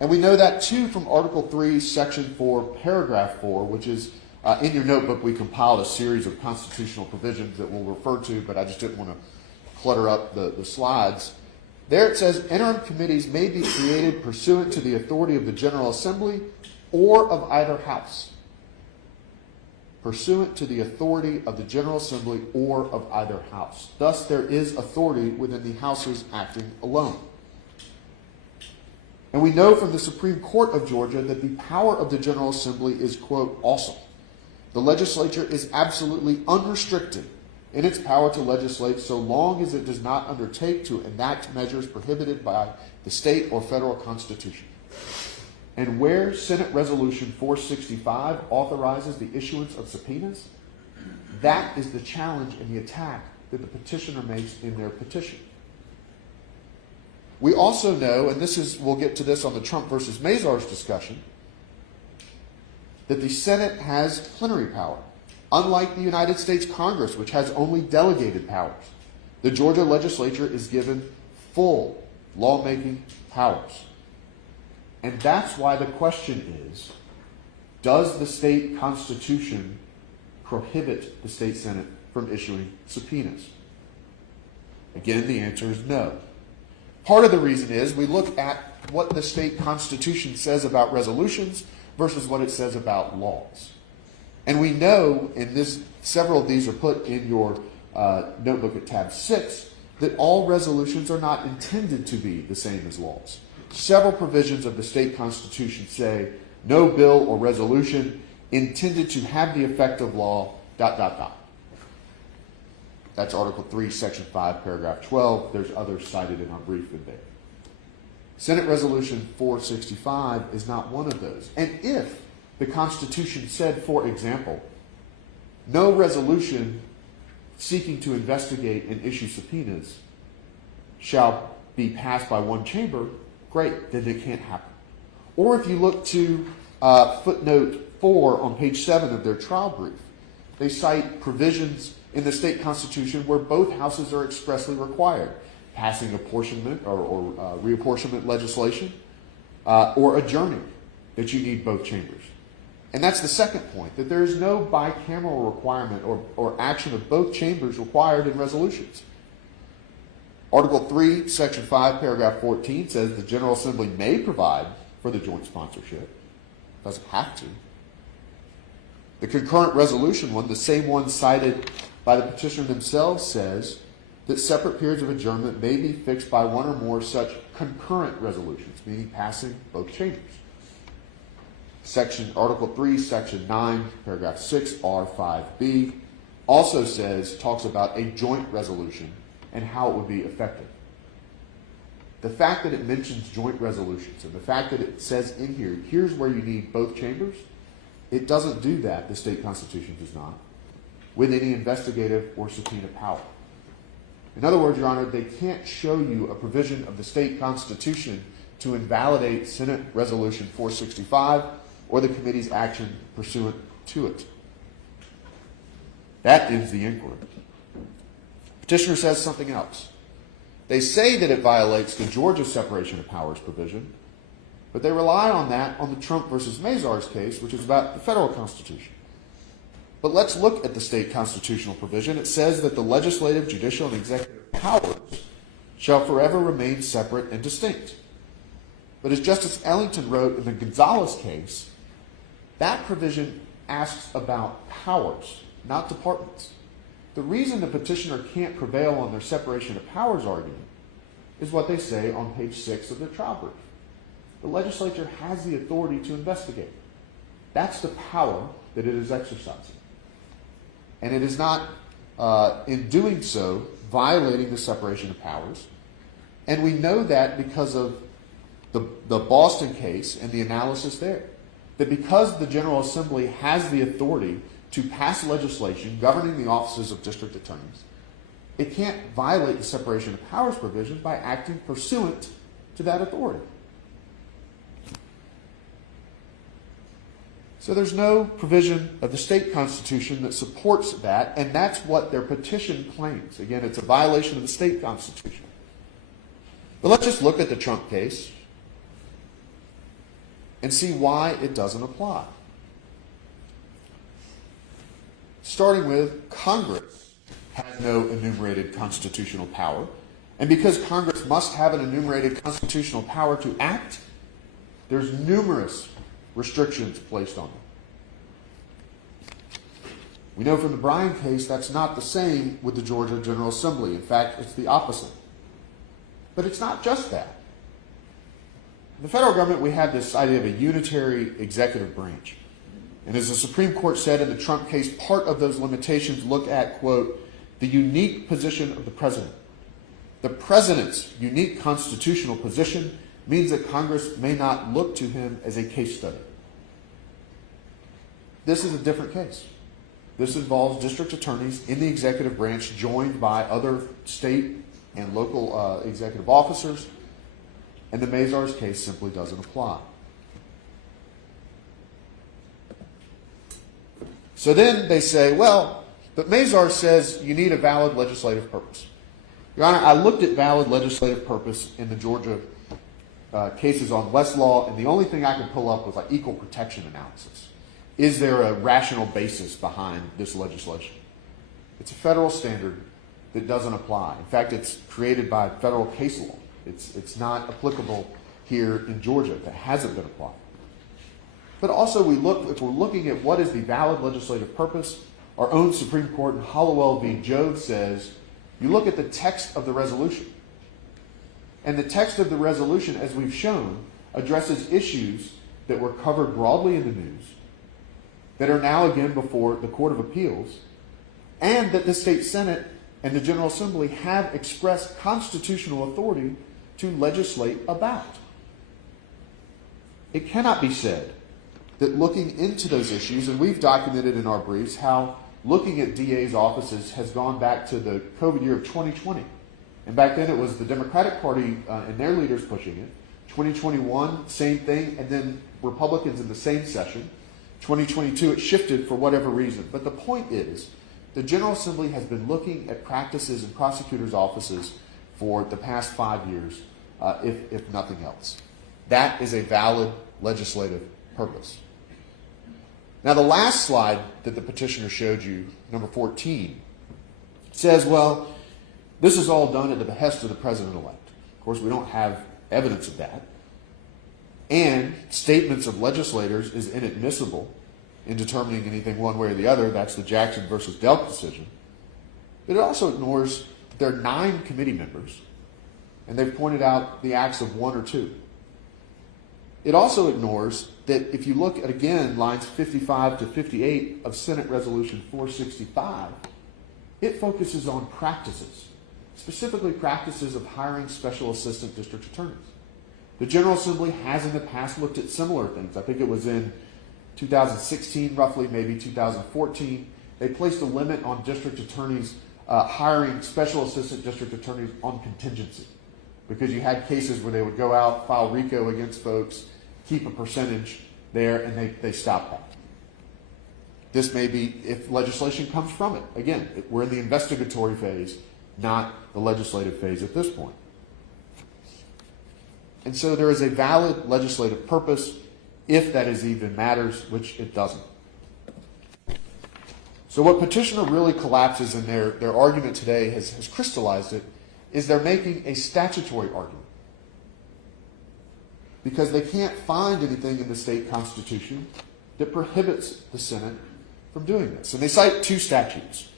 And we know that, too, from Article 3, Section 4, Paragraph 4, which is, in your notebook, we compiled a series of constitutional provisions that we'll refer to, but I just didn't want to clutter up the slides. There it says, interim committees may be created pursuant to the authority of the General Assembly or of either House. Pursuant to the authority of the General Assembly or of either House. Thus, there is authority within the Houses acting alone. And we know from the Supreme Court of Georgia that the power of the General Assembly is, quote, awesome. The legislature is absolutely unrestricted in its power to legislate so long as it does not undertake to enact measures prohibited by the state or federal constitution. And where Senate Resolution 465 authorizes the issuance of subpoenas, that is the challenge and the attack that the petitioner makes in their petition. We also know, and we'll get to this on the Trump versus Mazars discussion, that the Senate has plenary power, unlike the United States Congress, which has only delegated powers. The Georgia legislature is given full lawmaking powers. And that's why the question is, does the state constitution prohibit the state Senate from issuing subpoenas? Again, the answer is no. Part of the reason is we look at what the state constitution says about resolutions versus what it says about laws. And we know, several of these are put in your notebook at tab 6, that all resolutions are not intended to be the same as laws. Several provisions of the state constitution say no bill or resolution intended to have the effect of law, ... That's Article 3, Section 5, Paragraph 12. There's others cited in our brief in there. Senate Resolution 465 is not one of those. And if the Constitution said, for example, no resolution seeking to investigate and issue subpoenas shall be passed by one chamber, great, then it can't happen. Or if you look to footnote 4 on page 7 of their trial brief, they cite provisions in the state constitution where both houses are expressly required, passing apportionment or reapportionment legislation, or adjourning, that you need both chambers. And that's the second point, that there is no bicameral requirement or action of both chambers required in resolutions. Article 3, Section 5, Paragraph 14 says the General Assembly may provide for the joint sponsorship. It doesn't have to. The concurrent resolution one, the same one cited by the petitioner themselves, says that separate periods of adjournment may be fixed by one or more such concurrent resolutions, meaning passing both chambers. Article 3, Section 9, Paragraph 6, R5B also talks about a joint resolution and how it would be effective. The fact that it mentions joint resolutions and the fact that it says in here, here's where you need both chambers, it doesn't do that, the state constitution does not, with any investigative or subpoena power. In other words, Your Honor, they can't show you a provision of the state constitution to invalidate Senate Resolution 465 or the committee's action pursuant to it. That ends the inquiry. Petitioner says something else. They say that it violates the Georgia separation of powers provision, but they rely on that on the Trump versus Mazars case, which is about the federal constitution. But let's look at the state constitutional provision. It says that the legislative, judicial, and executive powers shall forever remain separate and distinct. But as Justice Ellington wrote in the Gonzalez case, that provision asks about powers, not departments. The reason the petitioner can't prevail on their separation of powers argument is what they say on page 6 of their trial brief. The legislature has the authority to investigate. That's the power that it is exercising. And it is not, in doing so, violating the separation of powers. And we know that because of the Boston case and the analysis there. That because the General Assembly has the authority to pass legislation governing the offices of district attorneys, it can't violate the separation of powers provision by acting pursuant to that authority. So there's no provision of the state constitution that supports that, and that's what their petition claims. Again, it's a violation of the state constitution. But let's just look at the Trump case and see why it doesn't apply. Starting with, Congress has no enumerated constitutional power, and because Congress must have an enumerated constitutional power to act, there's numerous restrictions placed on them. We know from the Bryan case that's not the same with the Georgia General Assembly. In fact, it's the opposite. But it's not just that. In the federal government, we have this idea of a unitary executive branch. And as the Supreme Court said in the Trump case, part of those limitations look at, quote, the unique position of the president. The president's unique constitutional position means that Congress may not look to him as a case study. This is a different case. This involves district attorneys in the executive branch joined by other state and local executive officers, and the Mazars case simply doesn't apply. So then they say, well, but Mazars says you need a valid legislative purpose. Your Honor, I looked at valid legislative purpose in the Georgia cases on Westlaw, and the only thing I could pull up was like equal protection analysis. Is there a rational basis behind this legislation? It's a federal standard that doesn't apply. In fact, it's created by federal case law. It's not applicable here in Georgia. That hasn't been applied. But also, if we're looking at what is the valid legislative purpose, our own Supreme Court in Hollowell v. Jove says, you look at the text of the resolution. And the text of the resolution, as we've shown, addresses issues that were covered broadly in the news, that are now again before the Court of Appeals, and that the State Senate and the General Assembly have expressed constitutional authority to legislate about. It cannot be said that looking into those issues, and we've documented in our briefs how looking at DA's offices has gone back to the COVID year of 2020. And back then it was the Democratic Party and their leaders pushing it. 2021, same thing, and then Republicans in the same session. 2022, it shifted for whatever reason. But the point is, the General Assembly has been looking at practices in prosecutors' offices for the past 5 years, if nothing else. That is a valid legislative purpose. Now, the last slide that the petitioner showed you, number 14, says, well, this is all done at the behest of the president-elect. Of course, we don't have evidence of that. And statements of legislators is inadmissible in determining anything one way or the other. That's the Jackson versus Delk decision. But it also ignores that there are 9 committee members, and they've pointed out the acts of 1 or 2. It also ignores that if you look at, again, lines 55 to 58 of Senate Resolution 465, it focuses on practices, specifically practices of hiring special assistant district attorneys. The General Assembly has in the past looked at similar things. I think it was in 2016, roughly, maybe 2014. They placed a limit on district attorneys hiring special assistant district attorneys on contingency, because you had cases where they would go out, file RICO against folks, keep a percentage there, and they stop that. This may be if legislation comes from it. Again, we're in the investigatory phase, not the legislative phase at this point. And so there is a valid legislative purpose, if that is even matters, which it doesn't. So what petitioner really collapses in their argument today has crystallized it, is they're making a statutory argument. Because they can't find anything in the state constitution that prohibits the Senate from doing this. And they cite 2 statutes.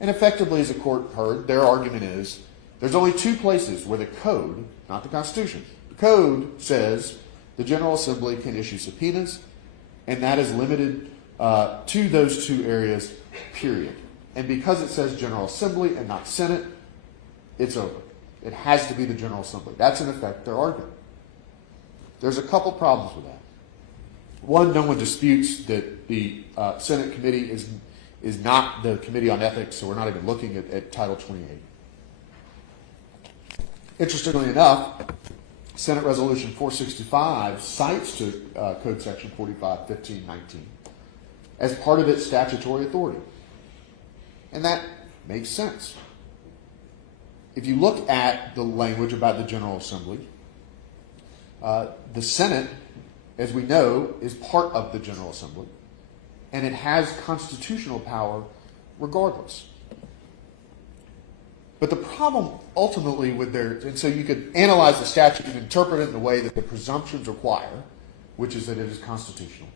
And effectively, as the court heard, their argument is there's only 2 places where the code, not the Constitution, the code says the General Assembly can issue subpoenas, and that is limited to those 2 areas, period. And because it says General Assembly and not Senate, it's over. It has to be the General Assembly. That's, in effect, their argument. There's a couple problems with that. One, no one disputes that the Senate committee is not the Committee on Ethics, so we're not even looking at Title 28. Interestingly enough, Senate Resolution 465 cites to Code Section 4515-19 as part of its statutory authority. And that makes sense. If you look at the language about the General Assembly, the Senate, as we know, is part of the General Assembly, and it has constitutional power regardless. But the problem ultimately with and so you could analyze the statute and interpret it in the way that the presumptions require, which is that it is constitutional,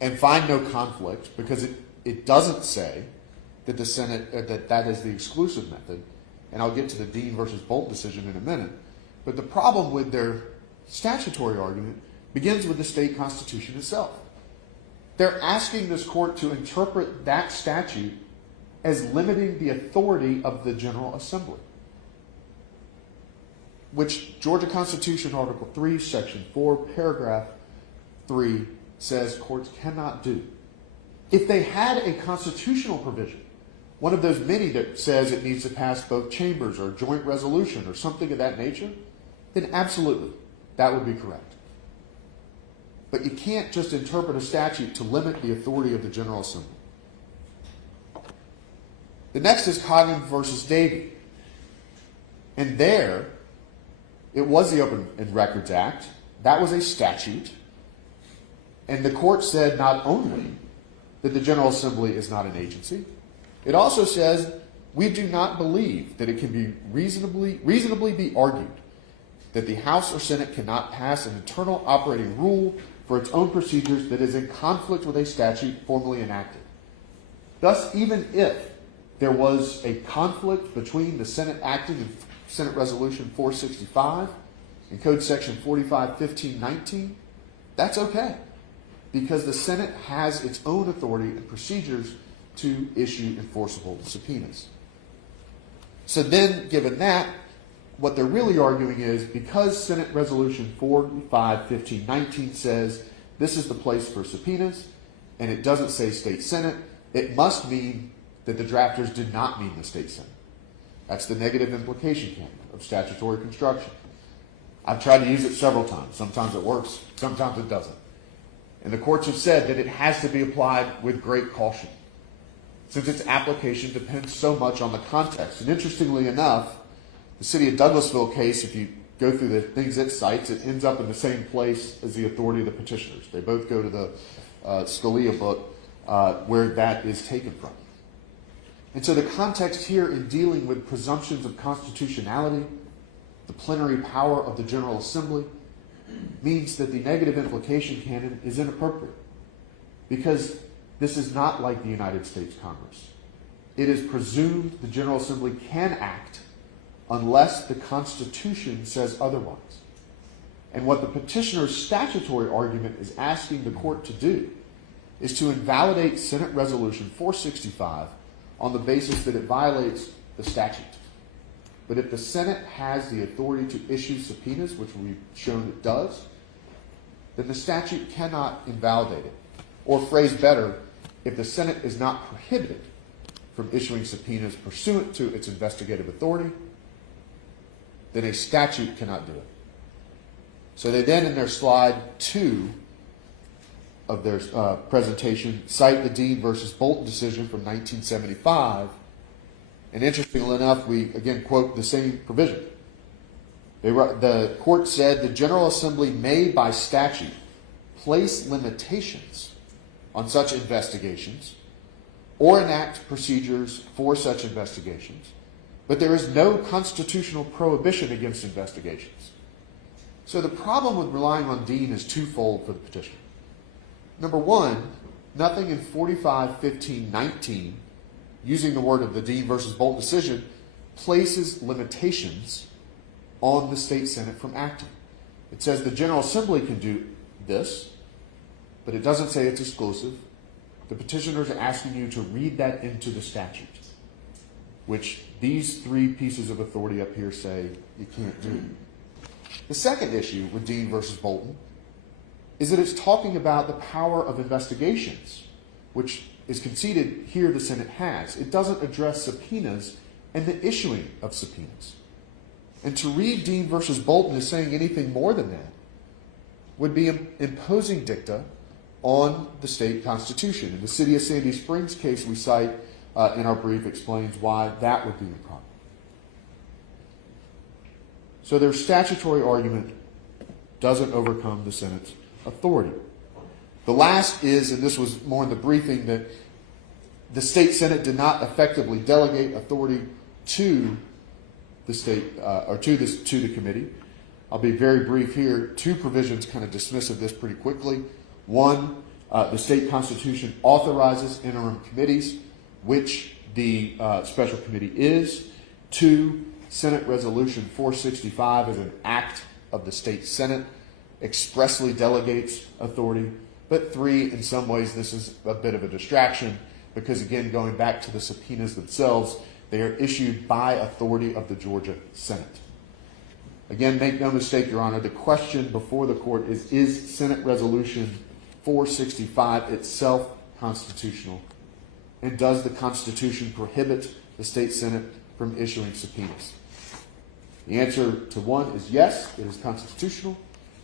and find no conflict, because it doesn't say that the Senate, that is the exclusive method, and I'll get to the Dean versus Bolt decision in a minute. But the problem with their statutory argument begins with the state constitution itself. They're asking this court to interpret that statute as limiting the authority of the General Assembly. which Georgia Constitution Article 3, Section 4, Paragraph 3 says courts cannot do. If they had a constitutional provision, one of those many that says it needs to pass both chambers or joint resolution or something of that nature, then absolutely, that would be correct. But you can't just interpret a statute to limit the authority of the General Assembly. The next is Coggin versus Davey. And there, it was the Open and Records Act. That was a statute. And the court said not only that the General Assembly is not an agency, it also says we do not believe that it can be reasonably be argued that the House or Senate cannot pass an internal operating rule for its own procedures that is in conflict with a statute formally enacted. Thus, even if there was a conflict between the Senate acting in Senate Resolution 465 and Code Section 4515-19, that's okay, because the Senate has its own authority and procedures to issue enforceable subpoenas. So then, given that, what they're really arguing is because Senate Resolution 4515-19 says this is the place for subpoenas, and it doesn't say state Senate, it must mean that the drafters did not mean the state Senate. That's the negative implication canon of statutory construction. I've tried to use it several times. Sometimes it works, sometimes it doesn't. And the courts have said that it has to be applied with great caution, since its application depends so much on the context. And interestingly enough, the city of Douglasville case, if you go through the things it cites, it ends up in the same place as the authority of the petitioners. They both go to the Scalia book where that is taken from. And so the context here in dealing with presumptions of constitutionality, the plenary power of the General Assembly, means that the negative implication canon is inappropriate, because this is not like the United States Congress. It is presumed the General Assembly can act unless the Constitution says otherwise. And what the petitioner's statutory argument is asking the court to do is to invalidate Senate Resolution 465 on the basis that it violates the statute. But if the Senate has the authority to issue subpoenas, which we've shown it does, then the statute cannot invalidate it. Or phrased better, if the Senate is not prohibited from issuing subpoenas pursuant to its investigative authority, then a statute cannot do it. So they then, in their slide 2 of their presentation, cite the Dean versus Bolton decision from 1975. And interestingly enough, we again quote the same provision. The court said the General Assembly may, by statute, place limitations on such investigations or enact procedures for such investigations, but there is no constitutional prohibition against investigations. So the problem with relying on Dean is twofold for the petitioner. Number one, nothing in 4515-19, using the word of the Dean versus Bolton decision, places limitations on the state Senate from acting. It says the General Assembly can do this, but it doesn't say it's exclusive. The petitioners are asking you to read that into the statute, which these three pieces of authority up here say you can't do. The second issue with Dean versus Bolton is that it's talking about the power of investigations, which is conceded here the Senate has. It doesn't address subpoenas and the issuing of subpoenas. And to read Dean versus Bolton as saying anything more than that would be imposing dicta on the state constitution. And the City of Sandy Springs case we cite in our brief explains why that would be improper. So their statutory argument doesn't overcome the Senate's authority. The last is, and this was more in the briefing, that the state Senate did not effectively delegate authority to the state or to the committee. I'll be very brief here. Two provisions kind of dismiss of this pretty quickly. One, the state constitution authorizes interim committees, which the special committee is. Two, Senate Resolution 465 as an act of the state Senate expressly delegates authority. But three, in some ways, this is a bit of a distraction because, again, going back to the subpoenas themselves, they are issued by authority of the Georgia Senate. Again, make no mistake, Your Honor, the question before the court is Senate Resolution 465 itself constitutional? And does the Constitution prohibit the state Senate from issuing subpoenas? The answer to 1 is yes, it is constitutional.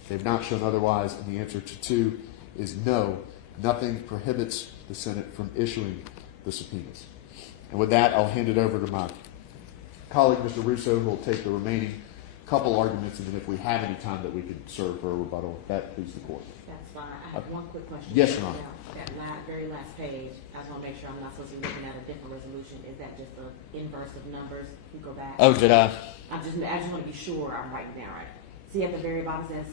They've not shown otherwise. And the answer to 2 is no, nothing prohibits the Senate from issuing the subpoenas. And with that, I'll hand it over to my colleague, Mr. Russo, who will take the remaining couple arguments, and then if we have any time that we could serve for a rebuttal, that please the court. That's fine. I have one quick question. Yes, Your Honor. That very last page, I just want to make sure I'm not supposed to be looking at a different resolution. Is that just the inverse of numbers? You go back. Oh, did I? I just want to be sure I'm writing down right. See at the very bottom it says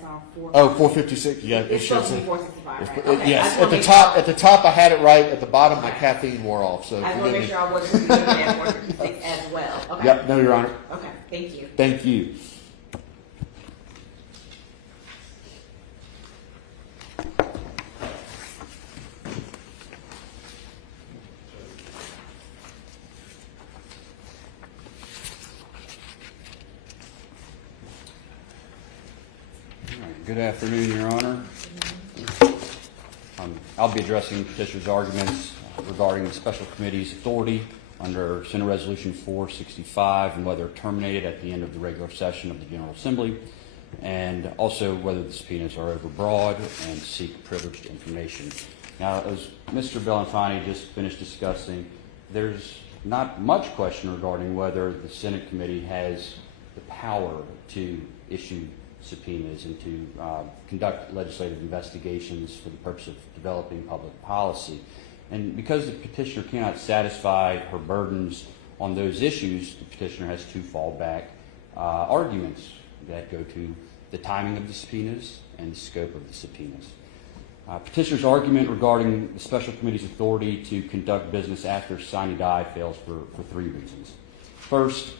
SR 4. Oh, 456. Yeah, it It's should supposed to say. be 465, right? Yes, Okay, I just at wanna the make top. sure- At the top, I had it right. At the bottom, my caffeine wore off. So I just want to forgive make me. sure I wasn't looking at 456 as well. Okay. Yep. No, Your Honor. Okay. Thank you. Thank you. Good afternoon, Your Honor. I'll be addressing petitioner's arguments regarding the special committee's authority under Senate Resolution 465 and whether terminated at the end of the regular session of the General Assembly, and also whether the subpoenas are overbroad and seek privileged information. Now, as Mr. Bellanfani just finished discussing, there's not much question regarding whether the Senate committee has the power to issue subpoenas and to conduct legislative investigations for the purpose of developing public policy. And because the petitioner cannot satisfy her burdens on those issues, the petitioner has 2 fallback arguments that go to the timing of the subpoenas and the scope of the subpoenas. Petitioner's argument regarding the special committee's authority to conduct business after sine die fails for 3 reasons. First,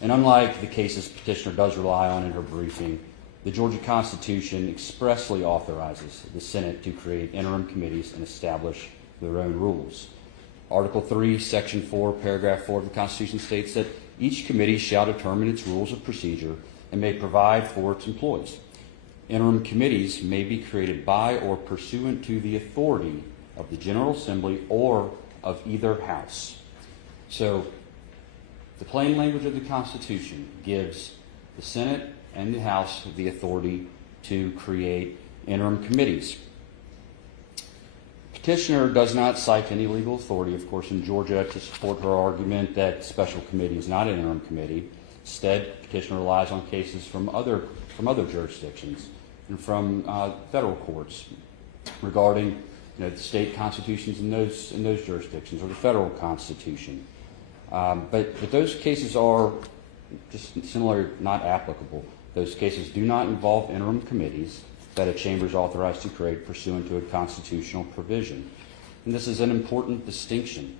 and unlike the cases petitioner does rely on in her briefing, the Georgia Constitution expressly authorizes the Senate to create interim committees and establish their own rules. Article 3, Section 4, Paragraph 4 of the Constitution states that each committee shall determine its rules of procedure and may provide for its employees. Interim committees may be created by or pursuant to the authority of the General Assembly or of either house. So, the plain language of the Constitution gives the Senate and the House the authority to create interim committees. Petitioner does not cite any legal authority, of course, in Georgia to support her argument that special committee is not an interim committee. Instead, petitioner relies on cases from other jurisdictions and from federal courts regarding the state constitutions in those jurisdictions or the federal Constitution. But those cases are just similarly not applicable. Those cases do not involve interim committees that a chamber is authorized to create pursuant to a constitutional provision. And this is an important distinction.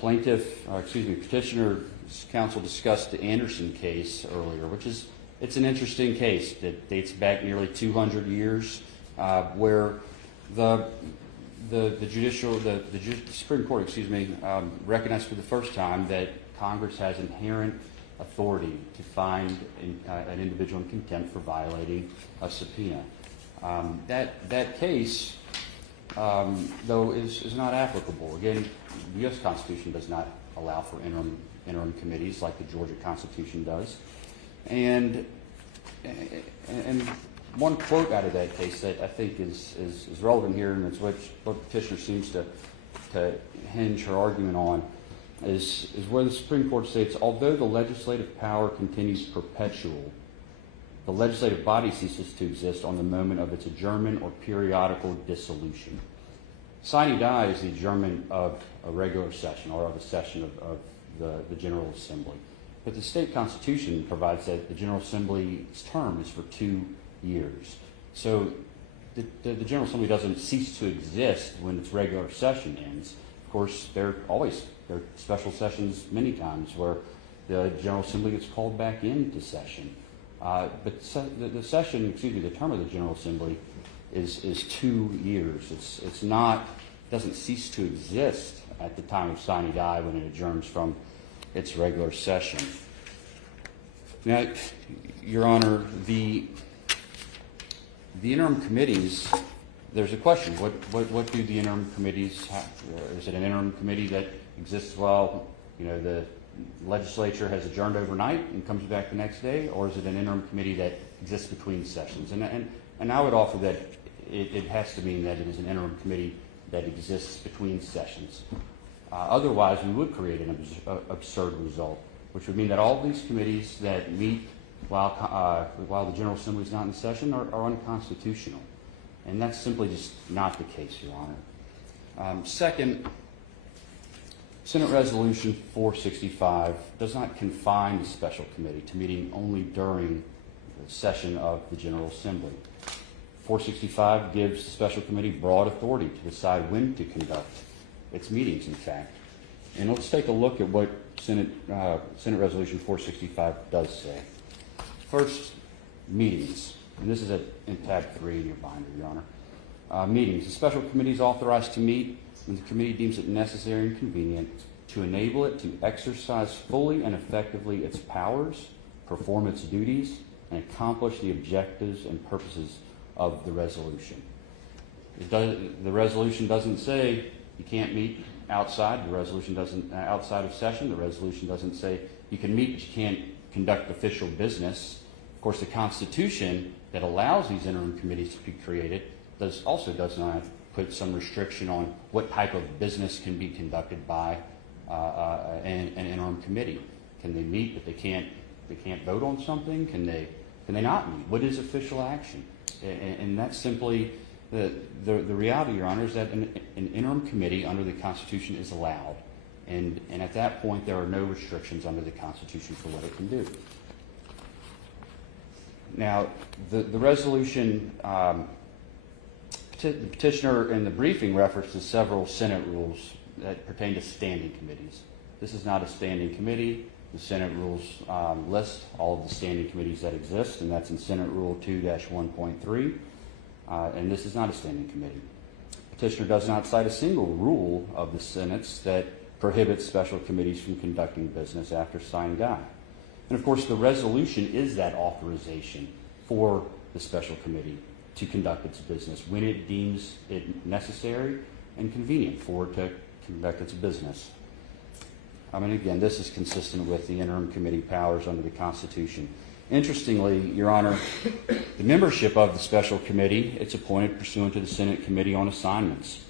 Petitioner's counsel discussed the Anderson case earlier, it's an interesting case that dates back nearly 200 years, where the Supreme Court, recognized for the first time that Congress has inherent authority to find an individual in contempt for violating a subpoena. That case, though, is not applicable. Again, the U.S. Constitution does not allow for interim committees like the Georgia Constitution does. And one quote out of that case that I think is relevant here, and it's what petitioner seems to hinge her argument on, is where the Supreme Court states, although the legislative power continues perpetual, the legislative body ceases to exist on the moment of its adjournment or periodical dissolution. Sine die is the adjournment of a regular session or of a session of the General Assembly. But the state constitution provides that the General Assembly's term is for 2 years. So the General Assembly doesn't cease to exist when its regular session ends. Of course, there are special sessions many times where the General Assembly gets called back into session. But the term of the General Assembly is 2 years. It doesn't cease to exist at the time of sine die when it adjourns from its regular session. Now, Your Honor, the interim committees, there's a question. What do the interim committees have? Is it an interim committee that exists while, the legislature has adjourned overnight and comes back the next day, or is it an interim committee that exists between sessions? And I would offer that it has to mean that it is an interim committee that exists between sessions. Otherwise, we would create an absurd result, which would mean that all these committees that meet while the General Assembly is not in session are unconstitutional. And that's simply just not the case, Your Honor. Second, Senate Resolution 465 does not confine the special committee to meeting only during the session of the General Assembly. 465 gives the special committee broad authority to decide when to conduct its meetings, in fact. And let's take a look at what Senate Resolution 465 does say. First, meetings. And this is in tab 3 in your binder, Your Honor. Meetings. The special committee is authorized to meet when the committee deems it necessary and convenient to enable it to exercise fully and effectively its powers, perform its duties, and accomplish the objectives and purposes of the resolution. The resolution doesn't say you can't meet outside. The resolution doesn't outside of session. The resolution doesn't say you can meet, but you can't conduct official business. Of course, the Constitution that allows these interim committees to be created does not put some restriction on what type of business can be conducted by an interim committee. Can they meet, but they can't vote on something? Can they not meet? What is official action? And that's simply the reality, Your Honor, is that an interim committee under the Constitution is allowed. And at that point, there are no restrictions under the Constitution for what it can do. Now, the resolution, the petitioner in the briefing references several Senate rules that pertain to standing committees. This is not a standing committee. The Senate rules list all of the standing committees that exist, and that's in Senate Rule 2-1.3. And this is not a standing committee. Petitioner does not cite a single rule of the Senate's that prohibits special committees from conducting business after sine die. And of course, the resolution is that authorization for the special committee to conduct its business when it deems it necessary and convenient for it to conduct its business. And again, this is consistent with the interim committee powers under the Constitution. Interestingly, Your Honor, the membership of the special committee, it's appointed pursuant to the Senate Committee on Assignments.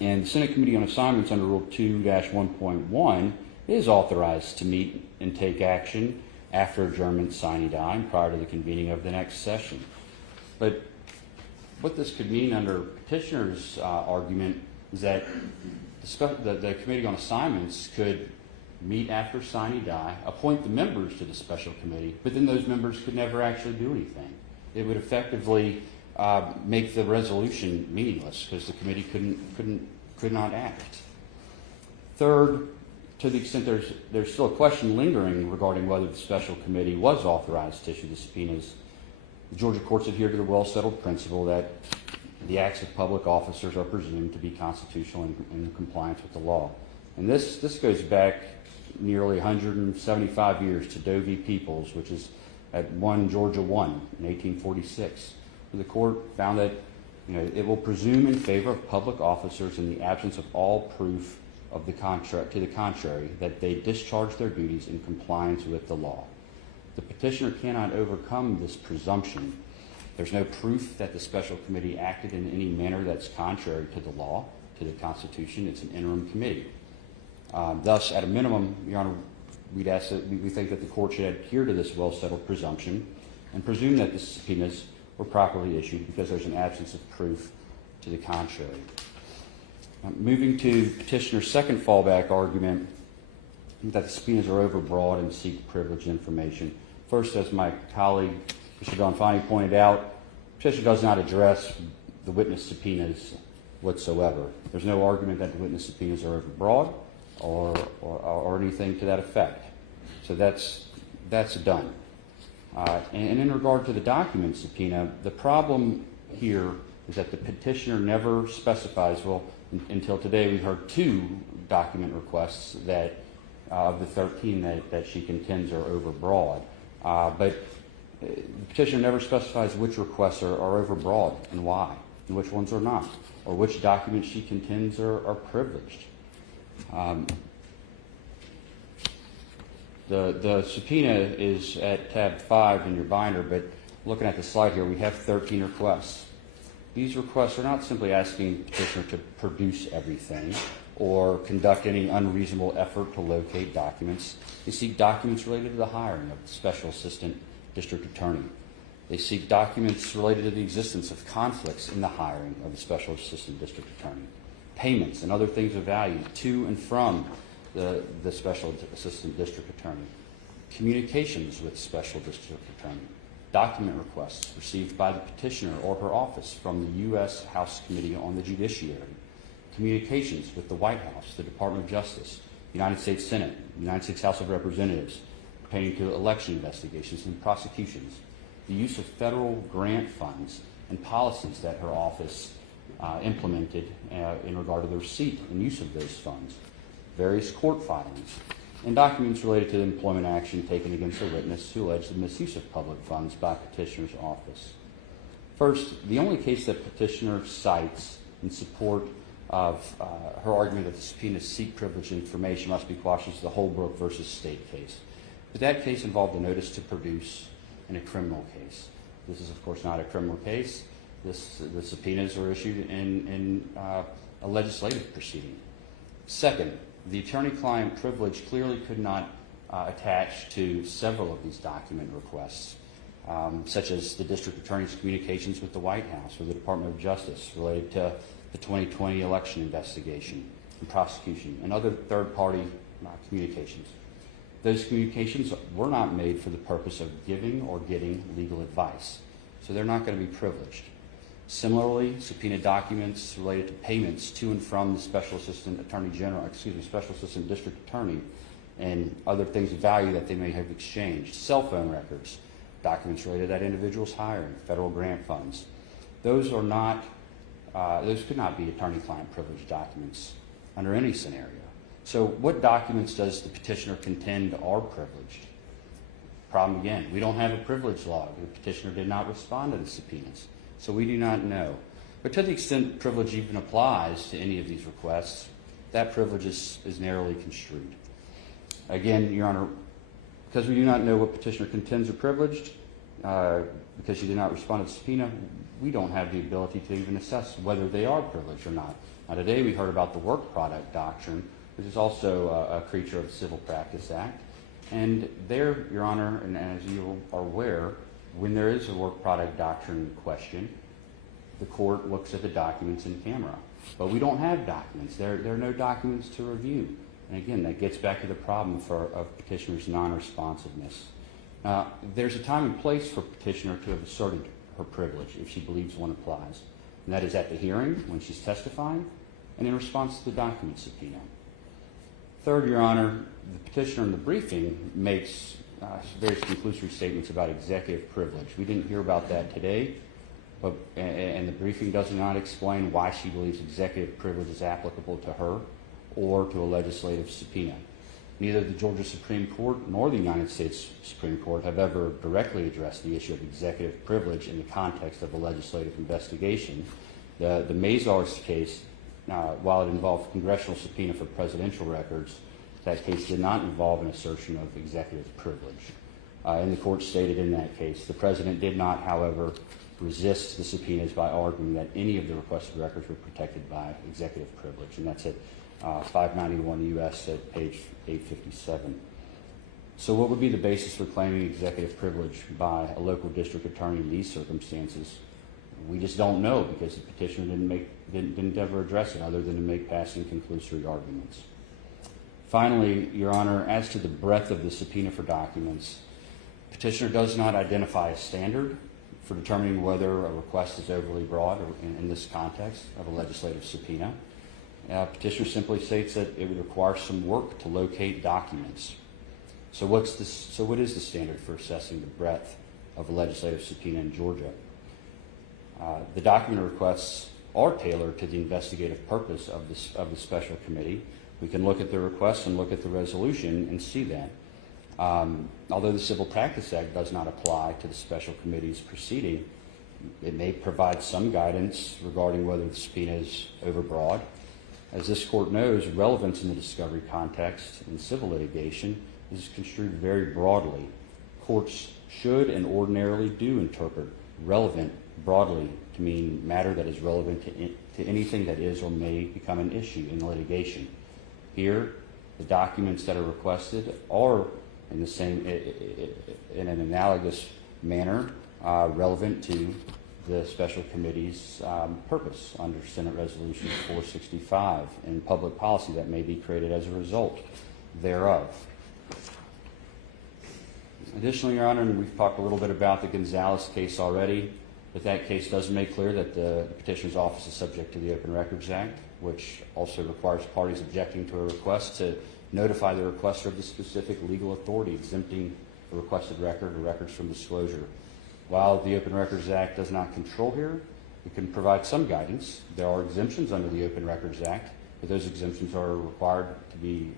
And the Senate Committee on Assignments under Rule 2-1.1 is authorized to meet and take action after adjournment sine die and prior to the convening of the next session. But what this could mean under petitioner's argument is that the Committee on Assignments could meet after sine die, appoint the members to the special committee, but then those members could never actually do anything. It would effectively make the resolution meaningless because the committee could not act. Third, to the extent there's still a question lingering regarding whether the special committee was authorized to issue the subpoenas, the Georgia courts adhere to the well-settled principle that the acts of public officers are presumed to be constitutional and in compliance with the law. And this goes back nearly 175 years to Doe v. Peoples, which is at 1 Georgia 1 in 1846. The court found that it will presume in favor of public officers in the absence of all proof of the to the contrary that they discharge their duties in compliance with the law. The petitioner cannot overcome this presumption. There's no proof that the special committee acted in any manner that's contrary to the law, to the Constitution. It's an interim committee. Thus, at a minimum, Your Honor, we think that the court should adhere to this well-settled presumption and presume that the subpoenas were properly issued because there's an absence of proof to the contrary. Moving to petitioner's second fallback argument that the subpoenas are overbroad and seek privileged information. First, as my colleague, Mr. Donfani, pointed out, petitioner does not address the witness subpoenas whatsoever. There's no argument that the witness subpoenas are overbroad or anything to that effect. So that's done. And in regard to the document subpoena, the problem here is that the petitioner never specifies, well, until today we heard two document requests that of the 13 that she contends are overbroad. But the petitioner never specifies which requests are overbroad and why, and which ones are not, or which documents she contends are privileged. The subpoena is at tab 5 in your binder, but looking at the slide here, we have 13 requests. These requests are not simply asking the petitioner to produce everything or conduct any unreasonable effort to locate documents. They seek documents related to the hiring of the Special Assistant District Attorney. They seek documents related to the existence of conflicts in the hiring of the Special Assistant District Attorney, payments and other things of value to and from the Special Assistant District Attorney, communications with Special District Attorney, document requests received by the petitioner or her office from the U.S. House Committee on the Judiciary, communications with the White House, the Department of Justice, the United States Senate, the United States House of Representatives pertaining to election investigations and prosecutions, the use of federal grant funds and policies that her office implemented in regard to the receipt and use of those funds, various court filings, and documents related to the employment action taken against a witness who alleged the misuse of public funds by petitioner's office. First, the only case that petitioner cites in support of her argument that the subpoenas seek privileged information must be quashed is the Holbrook versus State case. But that case involved a notice to produce in a criminal case. This is, of course, not a criminal case. The subpoenas are issued in a legislative proceeding. Second, the attorney-client privilege clearly could not attach to several of these document requests, such as the district attorney's communications with the White House or the Department of Justice related to the 2020 election investigation and prosecution, and other third-party communications. Those communications were not made for the purpose of giving or getting legal advice, so they're not going to be privileged. Similarly, subpoena documents related to payments to and from the Special Assistant District Attorney, and other things of value that they may have exchanged, cell phone records, documents related to that individual's hiring, federal grant funds. Those could not be attorney-client privileged documents under any scenario. So what documents does the petitioner contend are privileged? Problem again, we don't have a privilege log. The petitioner did not respond to the subpoenas, so we do not know. But to the extent privilege even applies to any of these requests, that privilege is narrowly construed. Again, Your Honor, because we do not know what petitioner contends are privileged, because she did not respond to the subpoena, we don't have the ability to even assess whether they are privileged or not. Now, today we heard about the work product doctrine, which is also a creature of the Civil Practice Act. And there, Your Honor, and as you are aware, when there is a work product doctrine question, the court looks at the documents in camera. But we don't have documents. There are no documents to review. And again, that gets back to the problem of petitioner's non-responsiveness. There's a time and place for petitioner to have asserted her privilege if she believes one applies. And that is at the hearing, when she's testifying, and in response to the document subpoena. Third, Your Honor, the petitioner in the briefing makes various conclusory statements about executive privilege. We didn't hear about that today, and the briefing does not explain why she believes executive privilege is applicable to her or to a legislative subpoena. Neither the Georgia Supreme Court nor the United States Supreme Court have ever directly addressed the issue of executive privilege in the context of a legislative investigation. The Mazars case, while it involved congressional subpoena for presidential records, that case did not involve an assertion of executive privilege. And the court stated in that case, the president did not, however, resist the subpoenas by arguing that any of the requested records were protected by executive privilege. And that's at 591 U.S. at page 857. So what would be the basis for claiming executive privilege by a local district attorney in these circumstances? We just don't know, because the petitioner didn't ever address it other than to make passing conclusory arguments. Finally, Your Honor, as to the breadth of the subpoena for documents, petitioner does not identify a standard for determining whether a request is overly broad or in this context of a legislative subpoena. Petitioner simply states that it would require some work to locate documents. So what is the standard for assessing the breadth of a legislative subpoena in Georgia? The document requests are tailored to the investigative purpose of the special committee, We can look at the request and look at the resolution and see that. Although the Civil Practice Act does not apply to the special committee's proceeding, it may provide some guidance regarding whether the subpoena is overbroad. As this court knows, relevance in the discovery context in civil litigation is construed very broadly. Courts should and ordinarily do interpret relevant broadly to mean matter that is relevant to anything that is or may become an issue in litigation. Here, the documents that are requested are in an analogous manner relevant to the special committee's purpose under Senate Resolution 465 and public policy that may be created as a result thereof. Additionally, Your Honor, and we've talked a little bit about the Gonzalez case already, but that case does make clear that the petitioner's office is subject to the Open Records Act, which also requires parties objecting to a request to notify the requester of the specific legal authority exempting the requested record or records from disclosure. While the Open Records Act does not control here, it can provide some guidance. There are exemptions under the Open Records Act, but those exemptions are required to be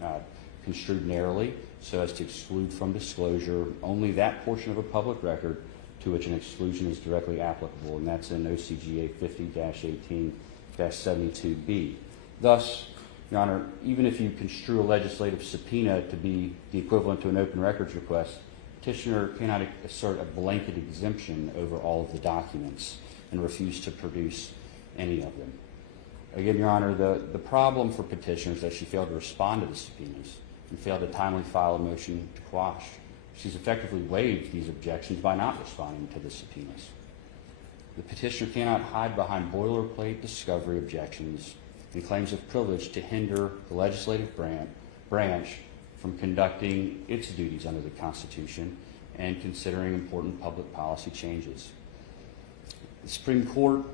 construed narrowly so as to exclude from disclosure only that portion of a public record to which an exclusion is directly applicable, and that's in OCGA 50-18-72B. Thus, Your Honor, even if you construe a legislative subpoena to be the equivalent to an open records request, petitioner cannot assert a blanket exemption over all of the documents and refuse to produce any of them. Again, Your Honor, the problem for petitioner is that she failed to respond to the subpoenas and failed to timely file a motion to quash. She's effectively waived these objections by not responding to the subpoenas. The petitioner cannot hide behind boilerplate discovery objections and claims of privilege to hinder the legislative branch from conducting its duties under the Constitution and considering important public policy changes. The Supreme Court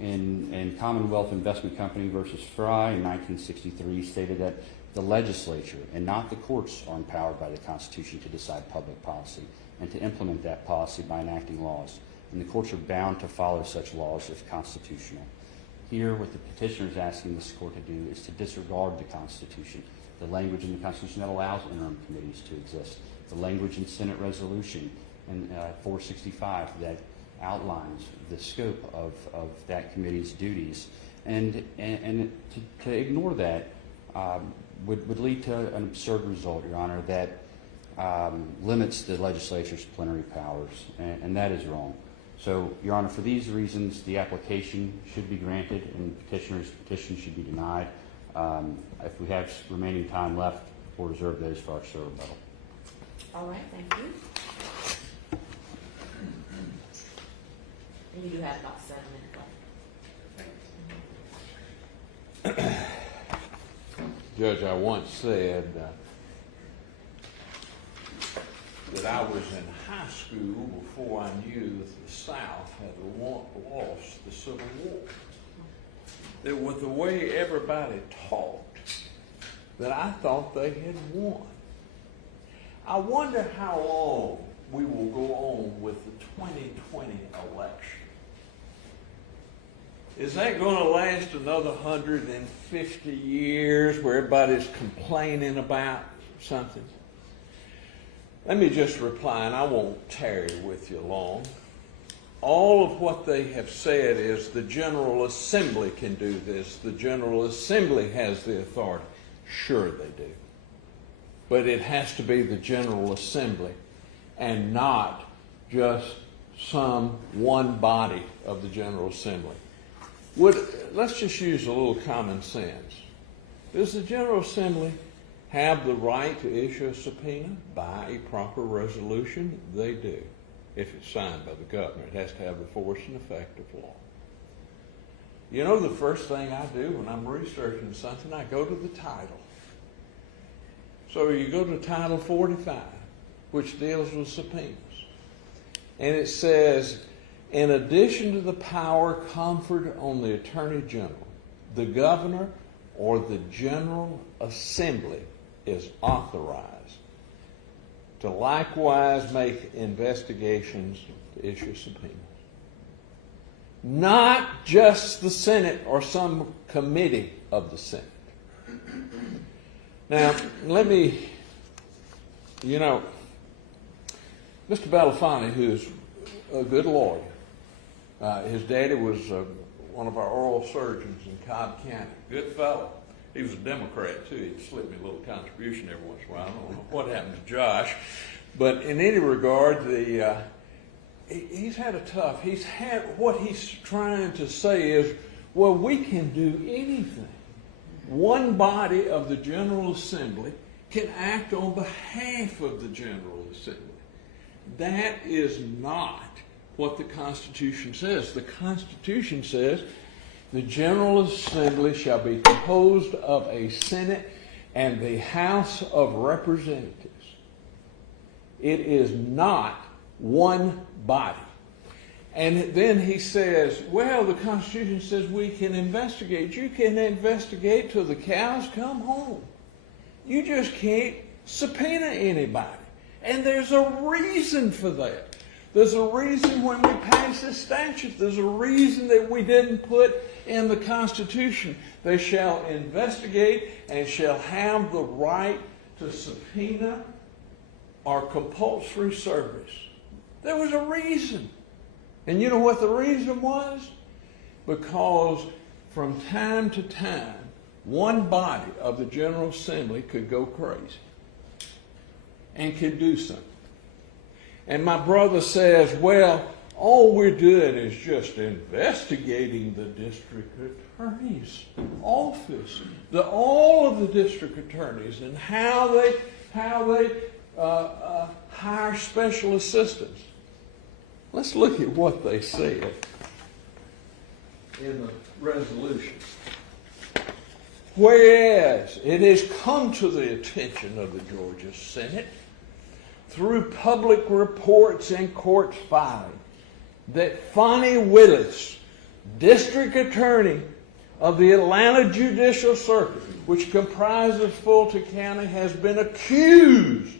in Commonwealth Investment Company versus Fry in 1963 stated that the legislature and not the courts are empowered by the Constitution to decide public policy and to implement that policy by enacting laws, and the courts are bound to follow such laws if constitutional. Here, what the petitioner is asking this court to do is to disregard the Constitution, the language in the Constitution that allows interim committees to exist, the language in Senate Resolution and 465 that outlines the scope of that committee's duties, and to ignore that would lead to an absurd result, Your Honor, that limits the legislature's plenary powers, and that is wrong. So, Your Honor, for these reasons, the application should be granted and petitioner's petition should be denied. If we have remaining time left, we'll reserve those for our sir rebuttal. All right, thank you. And you do have about 7 minutes left. Judge, I once said that I was in high school before I knew that the South had lost the Civil War. That with the way everybody talked, that I thought they had won. I wonder how long we will go on with the 2020 election. Is that going to last another 150 years where everybody's complaining about something? Let me just reply, and I won't tarry with you long. All of what they have said is the General Assembly can do this. The General Assembly has the authority. Sure they do. But it has to be the General Assembly and not just some one body of the General Assembly. Let's just use a little common sense. Does the General Assembly have the right to issue a subpoena by a proper resolution? They do. If it's signed by the governor, it has to have the force and effect of law. You know, the first thing I do when I'm researching something, I go to the title. So you go to Title 45, which deals with subpoenas. And it says, in addition to the power conferred on the Attorney General, the governor or the General Assembly is authorized to likewise make investigations to issue subpoenas. Not just the Senate or some committee of the Senate. Now, let me, you know, Mr. Belafonte, who's a good lawyer, his daddy was one of our oral surgeons in Cobb County. Good fellow. He was a Democrat, too. He'd slip me a little contribution every once in a while. I don't know what happened to Josh. But in any regard, he's had a tough, what he's trying to say is, well, we can do anything. One body of the General Assembly can act on behalf of the General Assembly. That is not what the Constitution says. The Constitution says the General Assembly shall be composed of a Senate and the House of Representatives. It is not one body. And then he says, well, the Constitution says we can investigate. You can investigate till the cows come home. You just can't subpoena anybody. And there's a reason for that. There's a reason when we pass this statute. There's a reason that we didn't put in the Constitution. They shall investigate and shall have the right to subpoena or compulsory service. There was a reason. And you know what the reason was? Because from time to time, one body of the General Assembly could go crazy and could do something. And my brother says, well, all we're doing is just investigating the district attorney's office, all of the district attorneys, and how they hire special assistants. Let's look at what they said in the resolution. Whereas it has come to the attention of the Georgia Senate through public reports and court filing that Fonnie Willis, District Attorney of the Atlanta Judicial Circuit, which comprises Fulton County, has been accused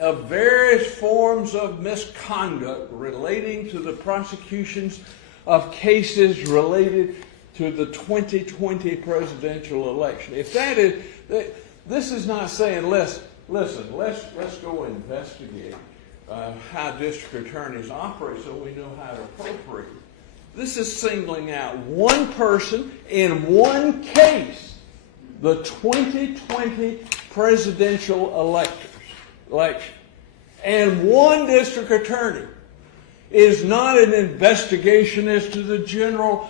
of various forms of misconduct relating to the prosecutions of cases related to the 2020 presidential election. If that is, this is not saying let's go investigate how district attorneys operate so we know how to appropriate. This is singling out one person in one case, the 2020 presidential election. And one district attorney is not an investigation as to the general